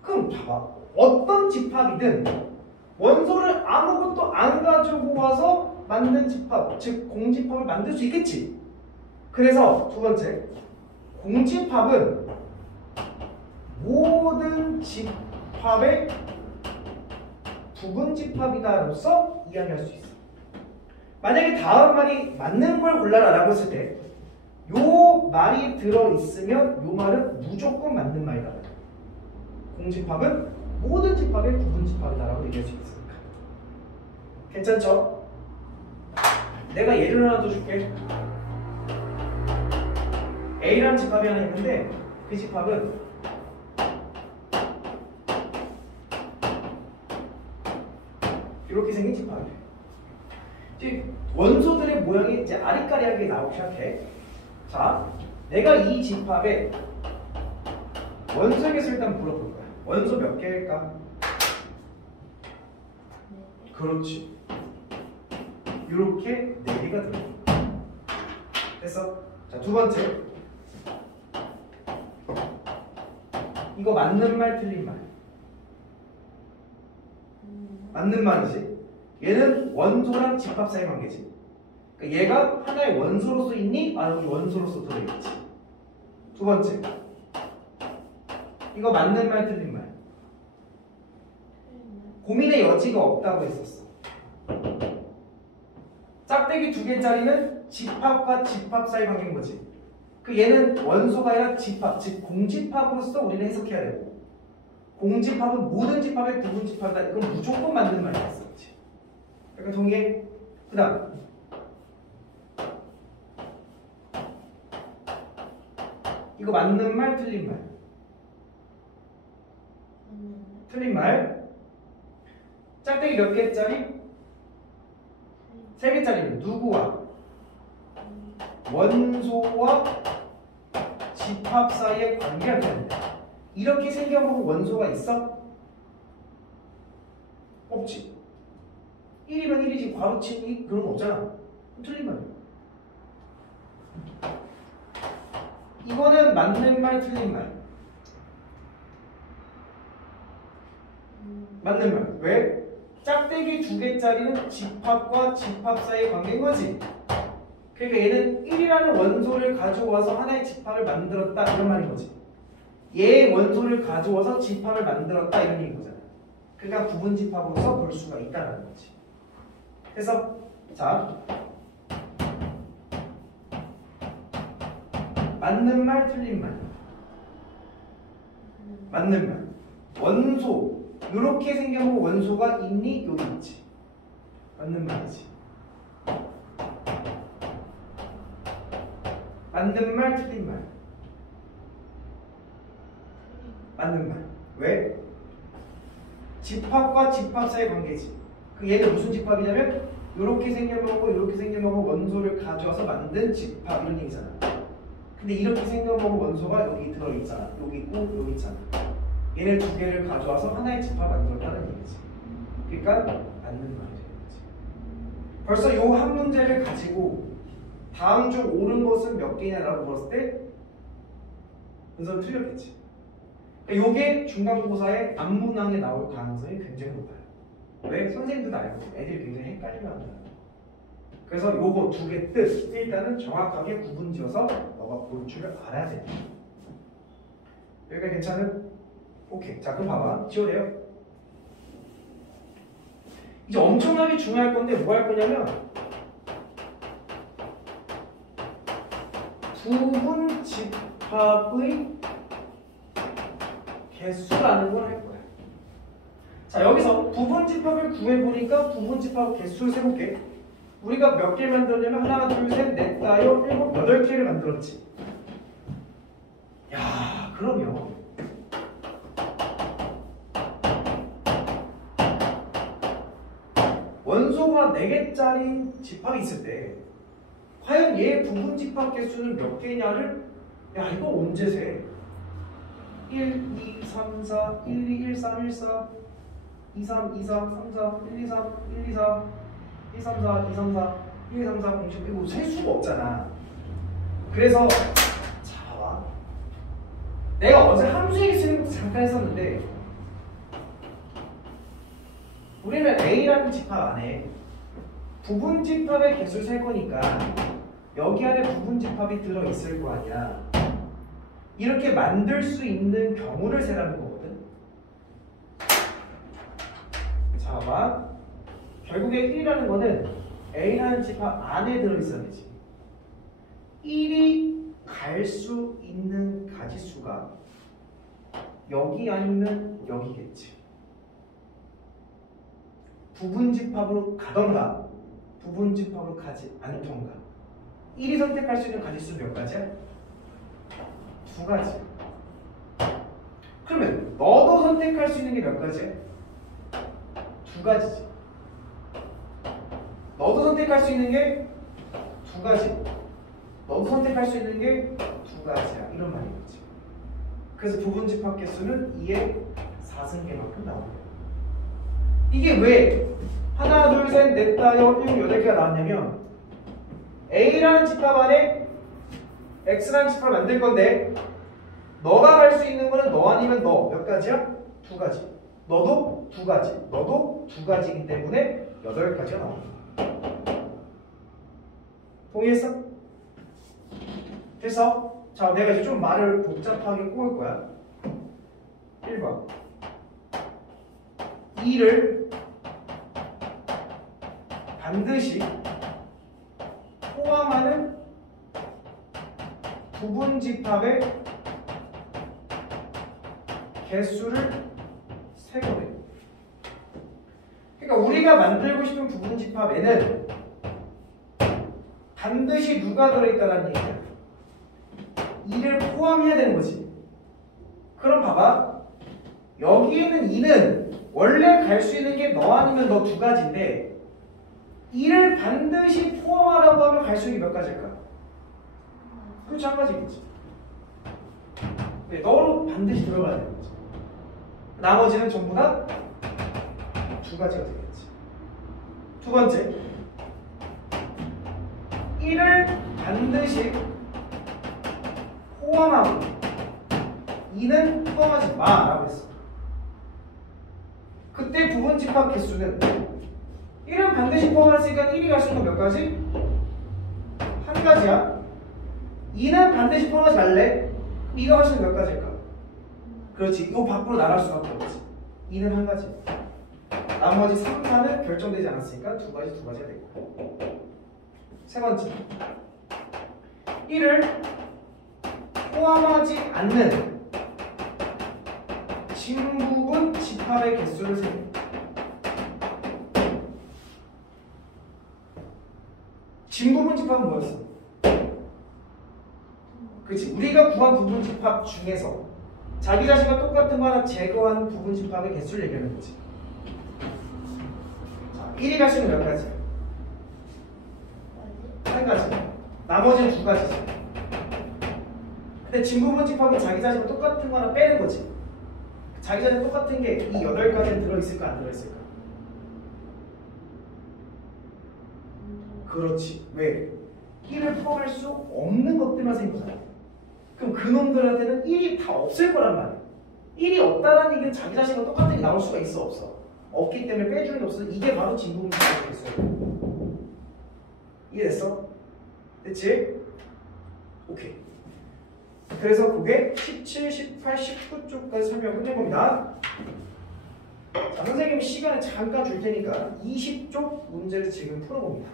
그럼 봐봐, 어떤 집합이든 원소를 아무것도 안 가지고 와서 만든 집합, 즉 공집합을 만들 수 있겠지. 그래서 두 번째, 공집합은 모든 집합의 부분집합이다로서 이야기할 수 있어. 만약에 다음 말이 맞는 걸 골라라 라고 했을 때 요 말이 들어있으면 요 말은 무조건 맞는 말이다. 공집합은 모든 집합의 부분집합이다라고 얘기할 수 있으니까. 괜찮죠? 내가 예를 하나 더 줄게. A라는 집합이 하나 있는데 그 집합은 이렇게 생긴 집합이에요. 이제 원소들의 모양이 이제 아리까리하게 나오기 시작해. 자, 내가 이 집합에 원소의 개수를 일단 물어볼 거야. 원소 몇 개일까? 그렇지. 이렇게 4개가 들어. 됐어? 자, 두 번째. 이거 맞는 말 틀린 말. 맞는 말이지. 얘는 원소랑 집합 사이 관계지. 그러니까 얘가 하나의 원소로서 있니? 아, 여기 원소로서 들어있지. 두 번째. 이거 맞는 말 틀린 말. 고민의 여지가 없다고 했었어. 짝대기 2개짜리는 집합과 집합 사이 관계인 거지. 그 얘는 원소가 아니라 집합, 즉 공집합으로서 우리는 해석해야 되고, 공집합은 모든 집합의 부분집합이다. 이건 무조건 맞는 말이었어. 약간 동의해? 그 다음 이거 맞는 말 틀린 말. 틀린 말. 짝대기 몇 개짜리? 3개짜리는 누구와? 원소와 집합 사이의 관계가 되는데 이렇게 생겨보고 원소가 있어? 없지. 1이면 1이지 괄호치니 그런 거 없잖아. 틀린 말이야. 이거는 맞는 말 틀린 말. 맞는 말. 왜? 짝대기 2개짜리는 집합과 집합 사이의 관계인 거지. 그러니까 얘는 1이라는 원소를 가져와서 하나의 집합을 만들었다 이런 말인 거지. 얘의 원소를 가져와서 집합을 만들었다 이런 얘기인 거잖아. 그러니까 부분 집합으로서 볼 수가 있다는 거지. 그래서 자, 맞는 말 틀린 말. 맞는 말. 원소 이렇게 생겨보고 원소가 있니? 여기 있지. 맞는 말이지. 맞는 말 틀린 말. 맞는 말. 왜? 집합과 집합 사이의 관계지. 그 얘는 무슨 집합이냐면 이렇게 생겨먹고 이렇게 생겨먹고 원소를 가져와서 만든 집합 이런 얘기잖아. 근데 이렇게 생겨먹고 원소가 여기 들어있잖아. 여기 있고 여기 있잖아. 얘네 2개를 가져와서 하나의 집합 만들었다는 얘기지. 그러니까 맞는 말이 되는 거지. 벌써 요 한 문제를 가지고 다음 중 옳은 것은 몇 개냐라고 물었을 때 은서는 틀렸겠지. 그러니까 요게 중간고사의 앞문항에 나올 가능성이 굉장히 높아요. 왜? 선생님도 알고 애들이 굉장히 헷갈리면 안 돼요. 그래서 요거 2개 뜻 일단은 정확하게 구분지어서 너가 볼 줄 알아야 돼. 여기가 괜찮은? 오케이. 자, 그럼 봐봐. 지워내요. 이제 엄청나게 중요할 건데 뭐 할 거냐면 부분 집합의 개수라는 걸 할 거야. 자, 여기서 부분 집합을 구해보니까 부분 집합 개수를 세볼게. 우리가 몇 개 만들었냐면 하나, 둘, 셋, 넷, 다섯, 일곱, 8개를 만들었지. 야, 그러면 원소가 4개짜리 집합이 있을 때 과연 얘 부분 집합 개수는 몇 개냐를 야, 이거 언제 세? 1, 2, 3, 4, 1, 2, 1, 3, 1, 4 2, 3, 2, 4, 3, 4, 1, 2, 3, 1, 2, 4 1, 3, 4, 2, 3, 4 1, 2, 3, 4, 0, 10 이거 셀 수가 없잖아. 그래서 자, 내가 어제 함수 얘기 쓰는 것도 잠깐 했었는데 우리는 A라는 집합 안에 부분 집합의 개수 셀 거니까 여기 안에 부분 집합이 들어있을 거 아니야. 이렇게 만들 수 있는 경우를 세라는 거거든. 자, 봐봐. 결국에 1이라는 거는 A라는 집합 안에 들어있어야지. 1이 갈 수 있는 가지수가 여기 아니면 여기겠지. 부분 집합으로 가던가 부분 집합으로 가지 않던가. 1이 선택할 수 있는 가지수는 몇 가지야? 2가지. 그러면 너도 선택할 수 있는 게 몇 가지야? 2가지지. 너도 선택할 수 있는 게 2가지. 너도 선택할 수 있는 게 2가지야. 이런 말이겠지. 그래서 부분 집합 개수는 2의 4승계만큼 나옵니다. 이게 왜 하나, 둘, 셋, 넷, 다, 여섯, 일곱, 8개가 나왔냐면 A라는 집합 안에 X라는 집합을 만들 건데 너가 갈 수 있는 거는 너 아니면 너 몇 가지야? 2가지. 너도 2가지. 너도 2가지이기 때문에 8가지가 나옵니다. 동의했어? 됐어? 자, 내가 이제 좀 말을 복잡하게 꼬을 거야. 1번 2를 반드시 포함하는 부분 집합의 개수를 세거든. 그러니까 우리가 만들고 싶은 부분 집합에는 반드시 누가 들어있다는 얘기야. 2를 포함해야 되는 거지. 그럼 봐봐. 여기에는 2는 원래 갈 수 있는 게 너 아니면 너 2가지인데 2를 반드시 포함하라고 하면 갈 수 있는 게 몇 가지일까? 그렇지, 한 가지겠지. 네, 너로 반드시 들어가야 되는 거지. 나머지는 전부 다 2가지가 되겠지. 두 번째, 1을 반드시 포함하고 2는 포함하지 마 라고 했어. 그때 부분 집합 개수는 1은 반드시 포함했으니까 1이 갈 수 있는 건 몇 가지? 한 가지야. 2는 반드시 포함하지 말래? 2가 갈 수 있는 몇 가지일까? 그렇지, 이거 밖으로 나갈 수밖에 없지. 2는 한 가지. 나머지 3, 4는 결정되지 않았으니까 2가지가 되고. 세 번째, 1을 포함하지 않는 진부분 집합의 개수를 세요. 진부분 집합은 뭐였어? 그렇지, 우리가 구한 부분 집합 중에서 자기 자신과 똑같은 거 하나 제거하는 부분 집합의 개수를 얘기하는 거지. 자, 1이 갈 수 있는 몇 가지야? 한 가지. 나머지는 2가지지. 근데 진부분 집합은 자기 자신과 똑같은 거 하나 빼는 거지. 자기 자신 똑같은 게 이 8가지는 들어있을까 안 들어있을까? 그렇지. 왜? 1을 포함할 수 없는 것들만 생기잖아. 그럼 그놈들한테는 1이 다 없을 거란 말이야. 1이 없다라는 얘기는 자기 자신과 똑같은 게 나올 수가 있어 없어? 없기 때문에 빼주는 게 없어. 이게 바로 진부분 집합이겠어. 이해됐어? 됐지? 오케이. 그래서 그게 17, 18, 19쪽까지 설명 끝낸 겁니다. 자, 선생님이 시간을 잠깐 줄 테니까 20쪽 문제를 지금 풀어봅니다.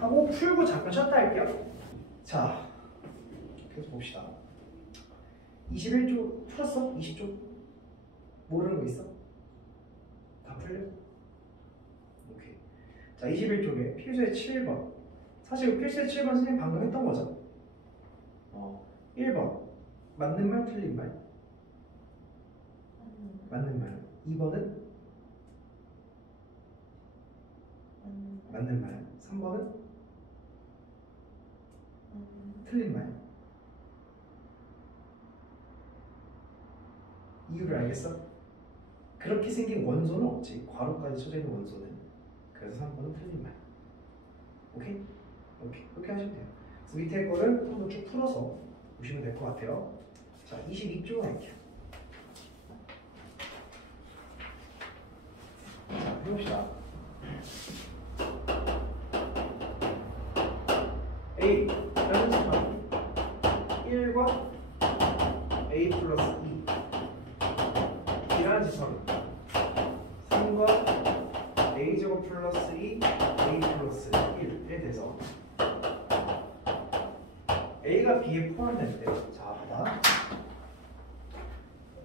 하고 풀고 잠깐 쉬었다 할게요. 자, 계속 봅시다. 21쪽 풀었어? 20쪽? 모르는 거 있어? 다 풀려? 오케이. 자, 21쪽에 필수의 7번. 사실 필수의 7번 선생님 방금 했던 거죠? 1번 맞는 말 틀린 말? 맞는 말. 2번은? 맞는 말. 3번은? 틀린 말. 이유를 알겠어? 그렇게 생긴 원소는 없지. 괄호까지 쳐져 있는 원소는. 그래서 3번은 틀린 말. 오케이? 오케이. 그렇게 하시면 돼요. 그래서 밑에 거를 한번 쭉 풀어서 보시면 될 것 같아요. 자, 22쪽 할게요. 해봅시다. A라는 집합이 1과 A 플러스 2 B라는 집합입니다. 3과 A제곱 플러스 2 A 플러스 1에 대해서 A가 B에 포함된대. 자, 봐봐.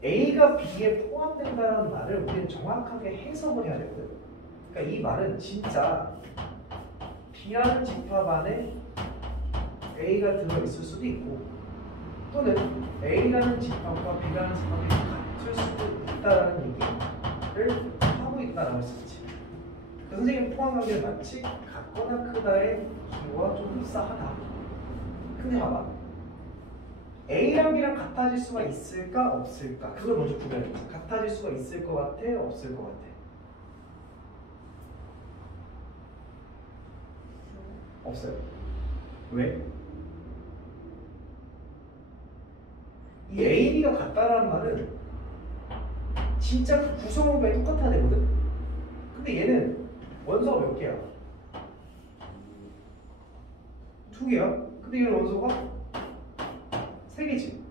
A가 B에 포함된다는 말을 우리는 정확하게 해석을 해야 되거든. 그러니까 이 말은 진짜 B라는 집합 안에 A가 들어있을 수도 있고 또는 A라는 집합과 B라는 집합이 같을 수도 있다는 얘기를 하고 있다라고 할 수 있지. 그 선생님 포함관계는 마치 같거나 크다의 기호와 좀 흡사하다. 근데 봐봐. A랑 B랑 같아질 수가 있을까 없을까? 그걸 먼저 구별해보자. 같아질 수가 있을 것 같아? 없을 것 같아? 없어요. 왜? 이 A, B가 같다라는 말은 진짜 그 구성원과 똑같아야 되거든? 근데 얘는 원소가 몇 개야? 2개야? 근데 얘는 원소가 3개지.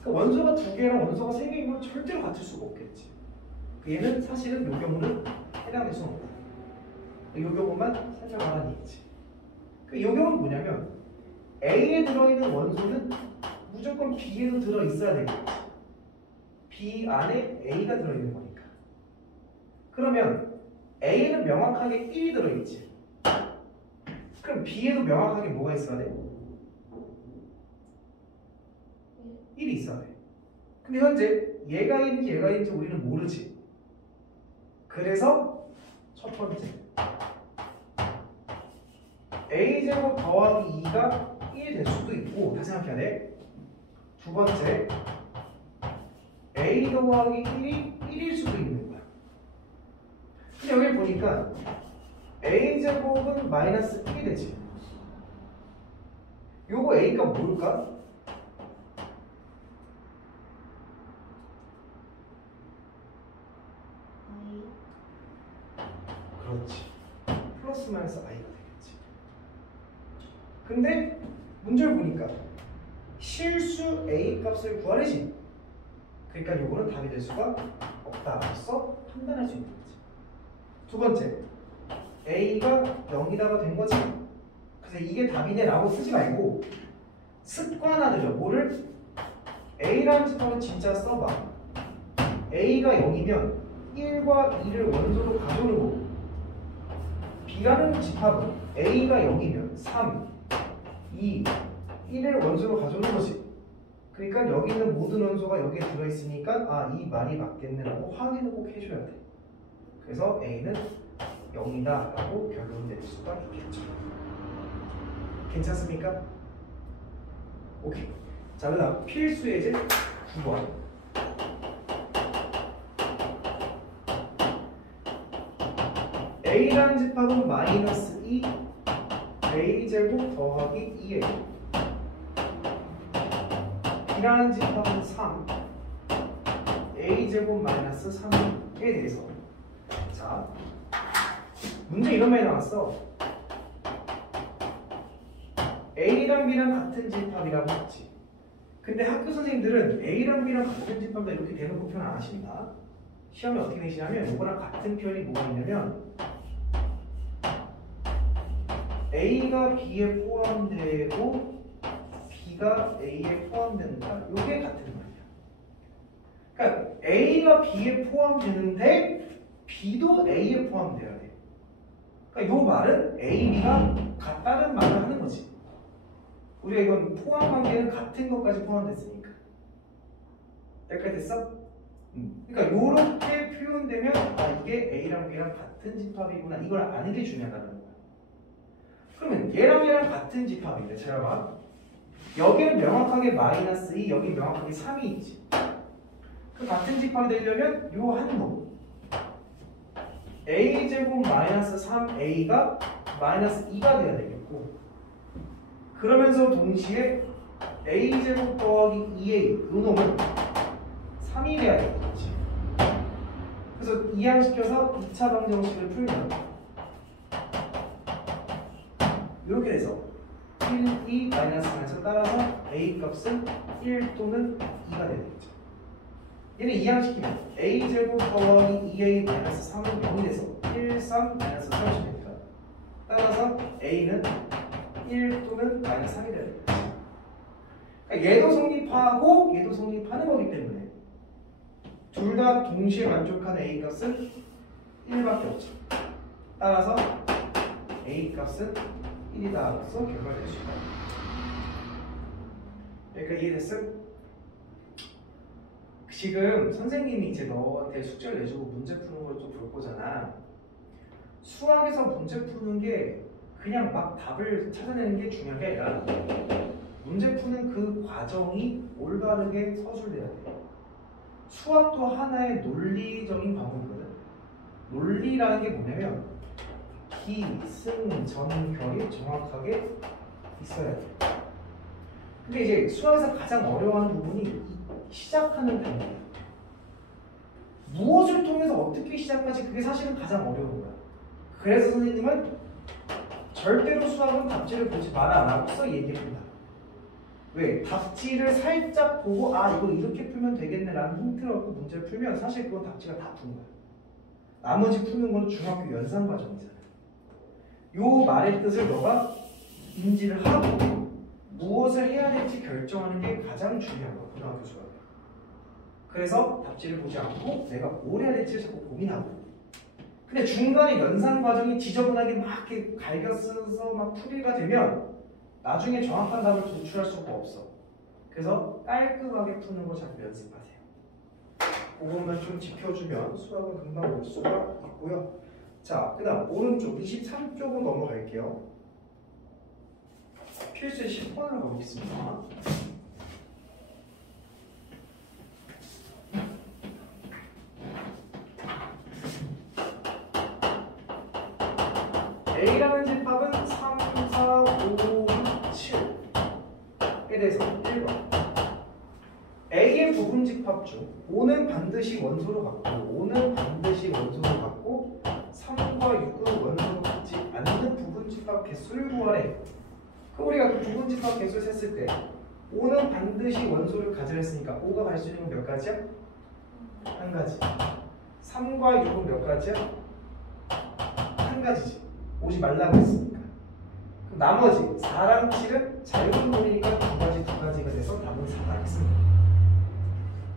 그러니까 원소가 2개랑 원소가 3개인 건 절대로 같을 수가 없겠지. 얘는 사실은 이 경우는 해당될 수는 없다. 이 경우만 살짝 말하는 얘기지. 이 경우는 뭐냐면 A에 들어있는 원소는 무조건 B에도 들어있어야 되겠지. B 안에 A가 들어있는 거니까. 그러면 A는 명확하게 1이 들어있지. 그럼 B에도 명확하게 뭐가 있어야 돼? 1이 있어야 돼. 근데 현재 얘가 있는지 얘가 있는지 우리는 모르지. 그래서 첫 번째 A제곱 더하기 2가 1이 될 수도 있고 다시 생각해야 돼. 두 번째 A 더하기 1이 1일 수도 있는 거야. 근데 여기 보니까 A제곱은 마이너스 1이 되지. 요거 A가 뭘까? 그렇지. 플러스 마이너스 I가 되겠지. 근데 문제를 보니까 실수 A 값을 구하래지. 그러니까 요거는 답이 될 수가 없다로서 판단할 수 있는 거지. 두 번째, A가 0이다가 된 거지. 그래서 이게 답이네 라고 쓰지 말고 습관화들여. 뭐를? A라는 집합은 진짜 써봐. A가 0이면 1과 2를 원소로 가져오는 거고 B라는 집합은 A가 0이면 3, 2, 1을 원소로 가져오는 거지. 그러니까 여기 있는 모든 원소가 여기에 들어있으니까 아, 이 말이 맞겠네라고 확인을 꼭 해줘야 돼. 그래서 A는 0이다 라고 결론 내릴 수가 있겠죠. 괜찮습니까? 오케이. 자, 그 다음 필수 예제 9번. A라는 집합은 마이너스 2 A제곱 더하기 2A B라는 집합은 3 A제곱 마이너스 3에 대해서 자 문제 이런 말이 나왔어. A랑 B랑 같은 집합이라고 했지. 근데 학교 선생님들은 A랑 B랑 같은 집합이다 이렇게 대놓고 표현 안 하십니다. 시험에 어떻게 내시냐면 이거랑 같은 표현이 뭐가 있냐면 A가 B에 포함되고 B가 A에 포함된다. 이게 같은 말이야. 그러니까 A가 B에 포함되는데 B도 A에 포함돼야 돼. 그러니까 이 말은 A, B가 같다는 말을 하는 거지. 우리가 이건 포함 관계는 같은 것까지 포함됐으니까. 여기까지 됐어? 그러니까 이렇게 표현되면 아, 이게 A랑 B랑 같은 집합이구나. 이걸 아는 게 중요하다는 거야. 그러면 얘랑 얘랑 같은 집합인데 제가 봐. 여기는 명확하게 마이너스 2, 여기 명확하게 3이 있지. 그 같은 집합이 되려면 요 한 놈 A제곱 마이너스 3A가 마이너스 2가 돼야 되겠고 그러면서 동시에 A제곱 더하기 2A 요 놈은 3이 돼야 되겠지. 그래서 이항시켜서 2차 방정식을 풀면 이렇게 돼서 1, 2, 마이너스 따라서 a 값은 1 또는 2가 되겠죠. 얘는 이항시키면 a제곱 더하기 2a 마이너스 3은 0이 돼서 1, 3, 마이너스 3이 됩니다. 따라서 a는 1 또는 마이너스 3이 됩니다. 그러니까 얘도 성립하고 얘도 성립하는 거기 때문에 둘 다 동시에 만족하는 a 값은 1밖에 없죠. 따라서 a 값은 1이다로서 결과될 수 있다. 그러니까 이해됐음? 지금 선생님이 이제 너한테 숙제를 내주고 문제 푸는 걸 좀 볼 거잖아. 수학에서 문제 푸는 게 그냥 막 답을 찾아내는 게 중요한 게 아니라 문제 푸는 그 과정이 올바르게 서술돼야 돼. 수학도 하나의 논리적인 과목이거든. 논리라는 게 뭐냐면 기, 승, 전, 결이 정확하게 있어야 돼. 근데 이제 수학에서 가장 어려워하는 부분이 시작하는 단계. 무엇을 통해서 어떻게 시작하지? 그게 사실은 가장 어려운 거야. 그래서 선생님은 절대로 수학은 답지를 보지 마라 라고서 얘기합니다. 왜? 답지를 살짝 보고 아 이거 이렇게 풀면 되겠네 라는 힌트를 얻고 문제를 풀면 사실 그건 답지가 다 푼 거야. 나머지 푸는 건 중학교 연산 과정이잖아. 요 말의 뜻을 너가 인지를 하고 무엇을 해야 될지 결정하는 게 가장 중요한 거야. 고등학교 수학에. 그래서 답지를 보지 않고 내가 뭘 해야 될지 자꾸 고민하고 근데 중간에 연산 과정이 지저분하게 막 이렇게 갈겨서서 막 풀이가 되면 나중에 정확한 답을 도출할 수가 없어. 그래서 깔끔하게 푸는 거 자꾸 연습하세요. 그것만 좀 지켜주면 수학은 금방 올 수가 있고요. 자, 그 다음 오른쪽 23쪽으로 넘어갈게요. 필수 10번을 가보겠습니다. A라는 집합은 3, 4, 5, 6, 7에 대해서 1번 A의 부분 집합 중 5는 반드시 원소로 같고 5는 반드시 원소로 같고 3과 6은 원소로 같지 않는 부분 집합 개수를 구하래. 그럼 우리가 그 부분 집합 개수를 셌을 때 5는 반드시 원소를 가지려 했으니까 5가 갈 수 있는 건 몇 가지야? 한 가지. 3과 6은 몇 가지야? 한 가지지. 오지 말라고 했으니까. 그럼 나머지 4랑 7은 자유분모니까 두 가지가 돼서 답은 4가 했습니다.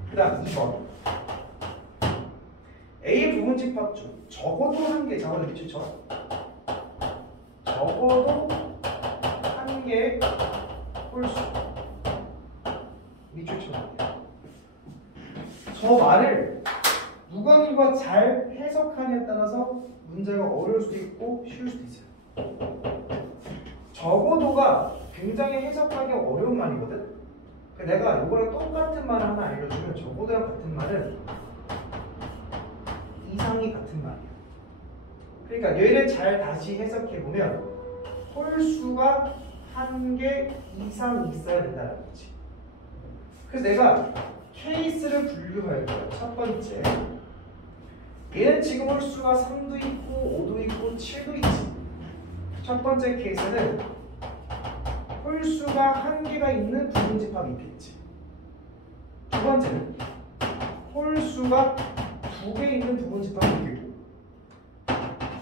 그 다음 2번 A의 부분 집합 중 적어도 한 개, 적어도 밑줄 쳐. 적어도 한 개의 홀수. 밑줄 쳐볼게요. 저 말을 누가 잘 해석하냐에 따라서 문제가 어려울 수도 있고 쉬울 수도 있어요. 적어도가 굉장히 해석하기 어려운 말이거든. 내가 이거랑 똑같은 말 하나 알려주면 적어도랑 같은 말은 이상이 같은 말이야. 그러니까 얘를 잘 다시 해석해보면 홀수가 한 개 이상 있어야 된다는 거지. 그래서 내가 케이스를 분류할 거야. 첫 번째 얘는 지금 홀수가 3도 있고 5도 있고 7도 있지. 첫 번째 케이스는 홀수가 한 개가 있는 부분 집합이 있겠지. 두 번째는 홀수가 두 개 있는 부분 집합이 있겠고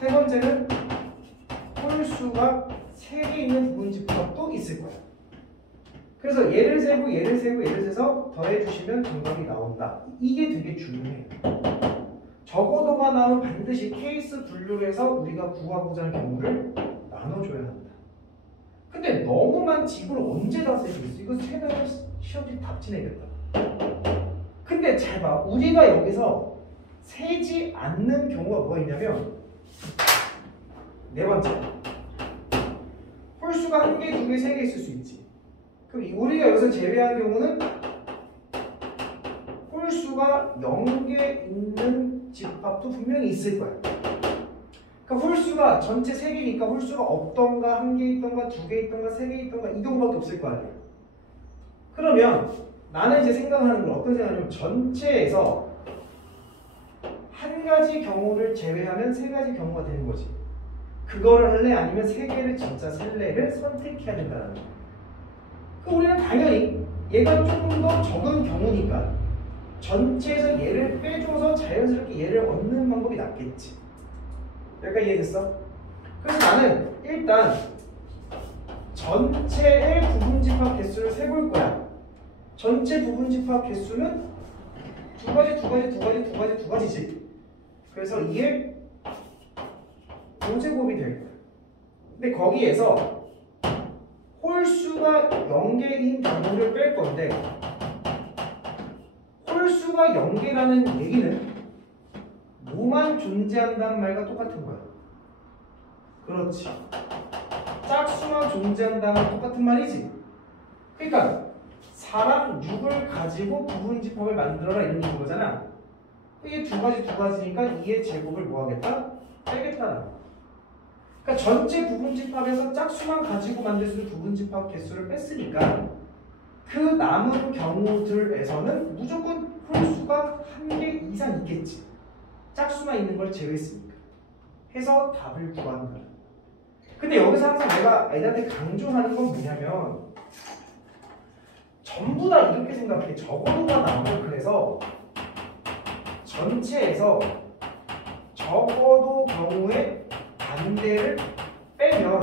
세 번째는 홀수가 세 개 있는 부분 집합도 있을 거야. 그래서 얘를 세서 더해주시면 정답이 나온다. 이게 되게 중요해. 적어도가 나오면 반드시 케이스 분류를 해서 우리가 구하고자 하는 경우를 나눠줘야 한다. 근데 너무 많지. 이걸 언제 다 세겠어? 이거 세면 시험지 답지 내겠다. 근데 잘 봐. 우리가 여기서 세지 않는 경우가 뭐가 있냐면 네 번째 홀수가 한 개, 두 개, 세 개 있을 수 있지. 그럼 우리가 여기서 제외한 경우는 홀수가 0개 있는 집합도 분명히 있을 거야. 그러니까 홀수가 전체 3개니까 홀수가 없던가, 1개 있던가, 2개 있던가, 3개 있던가 이 경우밖에 없을 거 아니야. 그러면 나는 이제 생각하는 건 어떤 생각이냐면 전체에서 한 한 가지 경우를 제외하면 세 가지 경우가 되는 거지. 그거를 할래? 아니면 세 개를 진짜 쓸래를 선택해야 된다는 거야. 그럼 우리는 당연히 얘가 조금 더 적은 경우니까 전체에서 얘를 빼줘서 자연스럽게 얘를 얻는 방법이 낫겠지. 여기까지 이해됐어? 그래서 나는 일단 전체의 부분집합 개수를 세볼 거야. 전체 부분집합 개수는 두 가지지. 그래서 이게 5제곱이 될 거야. 근데 거기에서 홀수가 0개인 경우를 뺄 건데, 홀수가 0개라는 얘기는 뭐만 존재한다는 말과 똑같은 거야. 그렇지. 짝수만 존재한다는 똑같은 말이지. 그러니까 4랑 6을 가지고 부분집합을 만들어라 이런 거잖아. 이게 두 가지니까 2의 제곱을 뭐 하겠다? 빼겠다. 그러니까 전체 부분집합에서 짝수만 가지고 만들 수 있는 부분집합 개수를 뺐으니까 그 남은 경우들에서는 무조건 홀수가 1개 이상 있겠지. 짝수만 있는 걸 제외했으니까. 해서 답을 구한다. 근데 여기서 항상 내가 애들한테 강조하는 건 뭐냐면 전부 다 이렇게 생각해. 적어도가 나오면 그래서 전체에서 적어도 경우에 반대를 빼면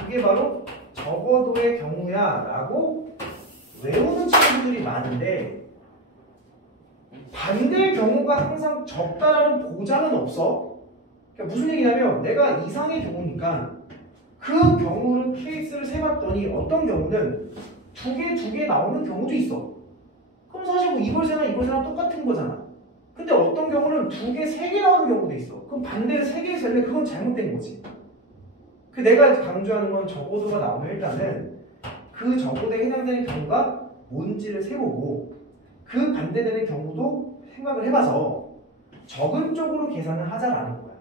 그게 바로 적어도의 경우야 라고 외우는 친구들이 많은데 반대의 경우가 항상 적다라는 보장은 없어. 그러니까 무슨 얘기냐면 내가 이상의 경우니까 그 경우를 케이스를 세봤더니 어떤 경우는 두 개 나오는 경우도 있어. 그럼 사실 뭐 이걸 세나 똑같은 거잖아. 근데 어떤 경우는 2개, 3개 나오는 경우도 있어. 그럼 반대로 3개 세면 그건 잘못된 거지. 그 내가 강조하는 건 적어도가 나오면 일단은 그 적어도에 해당되는 경우가 뭔지를 세보고 그 반대되는 경우도 생각을 해봐서 적은 쪽으로 계산을 하자라는 거야.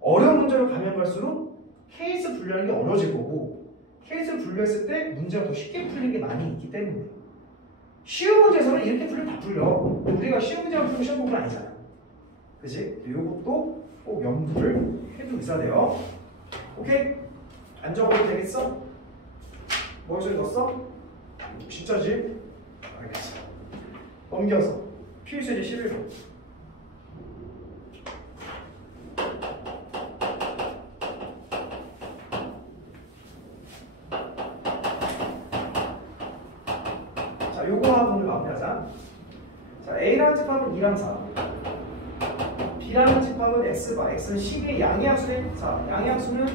어려운 문제로 가면 갈수록 케이스 분류하는 게 어려워질 거고 케이스를 분류했을 때 문제가 더 쉽게 풀린 게 많이 있기 때문에 쉬운 문제에서는 이렇게 풀리면 다 풀려. 우리가 쉬운 문제만 풀고 시험 공부는 아니잖아. 그치? 이것도 꼭 염두를 해두고 있어야 돼요. 오케이? 안 적어도 되겠어? 머릿속에 넣었어? 진짜지? 알겠어. 넘겨서 필수제 11번. 자, 요거 하고 오늘 마무리하자. 자, A라는 집합은 2랑 4. B라는 집합은 X가 X는 10의 양의함수네. 자, 양의함수는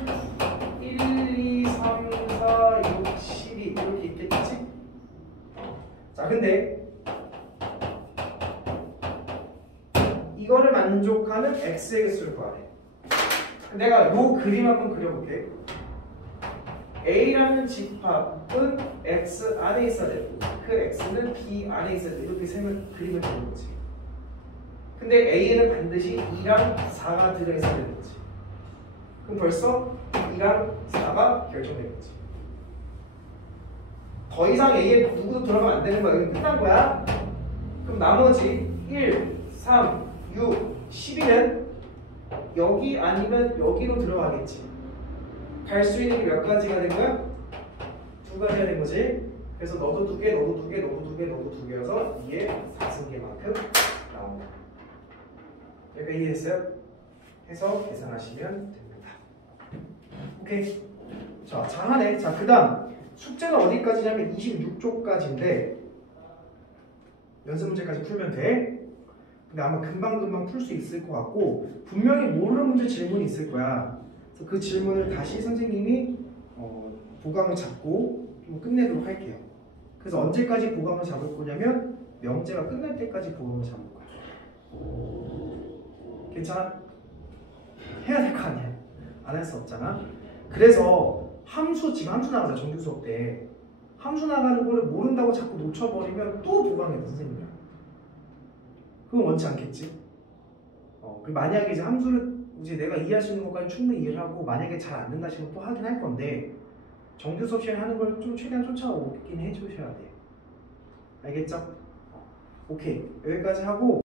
1, 2, 3, 4, 6, 12 이렇게 있겠지? 자, 근데 이거를 만족하는 X의 개수를 구하래. 내가 요 그림 한번 그려볼게. A라는 집합은 X 안에 있어야 되고 그 X는 B 안에 있어야 돼. 이렇게 그림을 그리는 거지. 근데 A에는 반드시 2랑 4가 들어있어야 되는 거지. 그럼 벌써 2랑 4가 결정된 거지. 더 이상 A에 누구도 들어가면 안 되는 거야. 여기 끝난 거야. 그럼 나머지 1, 3, 6, 12는 여기 아니면 여기로 들어가겠지. 갈 수 있는 게 몇 가지가 된 거야? 2가지가 된 거지. 그래서 너도 2개, 너도 2개, 너도 2개, 너도 2개여서 2의 4승계만큼 나온다. 여기까지 이해했어요? 해서 계산하시면 됩니다. 오케이. 자, 잘하네. 자, 그 다음 숙제는 어디까지냐면 26쪽까지인데 연습 문제까지 풀면 돼. 근데 아마 금방 풀 수 있을 것 같고 분명히 모르는 문제 질문이 있을 거야. 그래서 그 질문을 다시 선생님이 보강을 잡고 좀 끝내도록 할게요. 그래서 언제까지 보강을 잡을 거냐면 명제가 끝날 때까지 보강을 잡을 거야. 괜찮아? 해야 될 거 아니야. 안 할 수 없잖아. 그래서 지금 함수 나가자. 정규 수업 때 함수 나가는 거를 모른다고 자꾸 놓쳐버리면 또 보강해 선생님이야. 그건 원치 않겠지. 만약에 이제 함수를 이제 내가 이해할 수 있는 것까지 충분히 이해를 하고 만약에 잘 안 된다 싶으면 또 하긴 할 건데 정규 수업 시간에 하는 걸 좀 최대한 쫓아오긴 해주셔야 돼. 알겠죠? 오케이. 여기까지 하고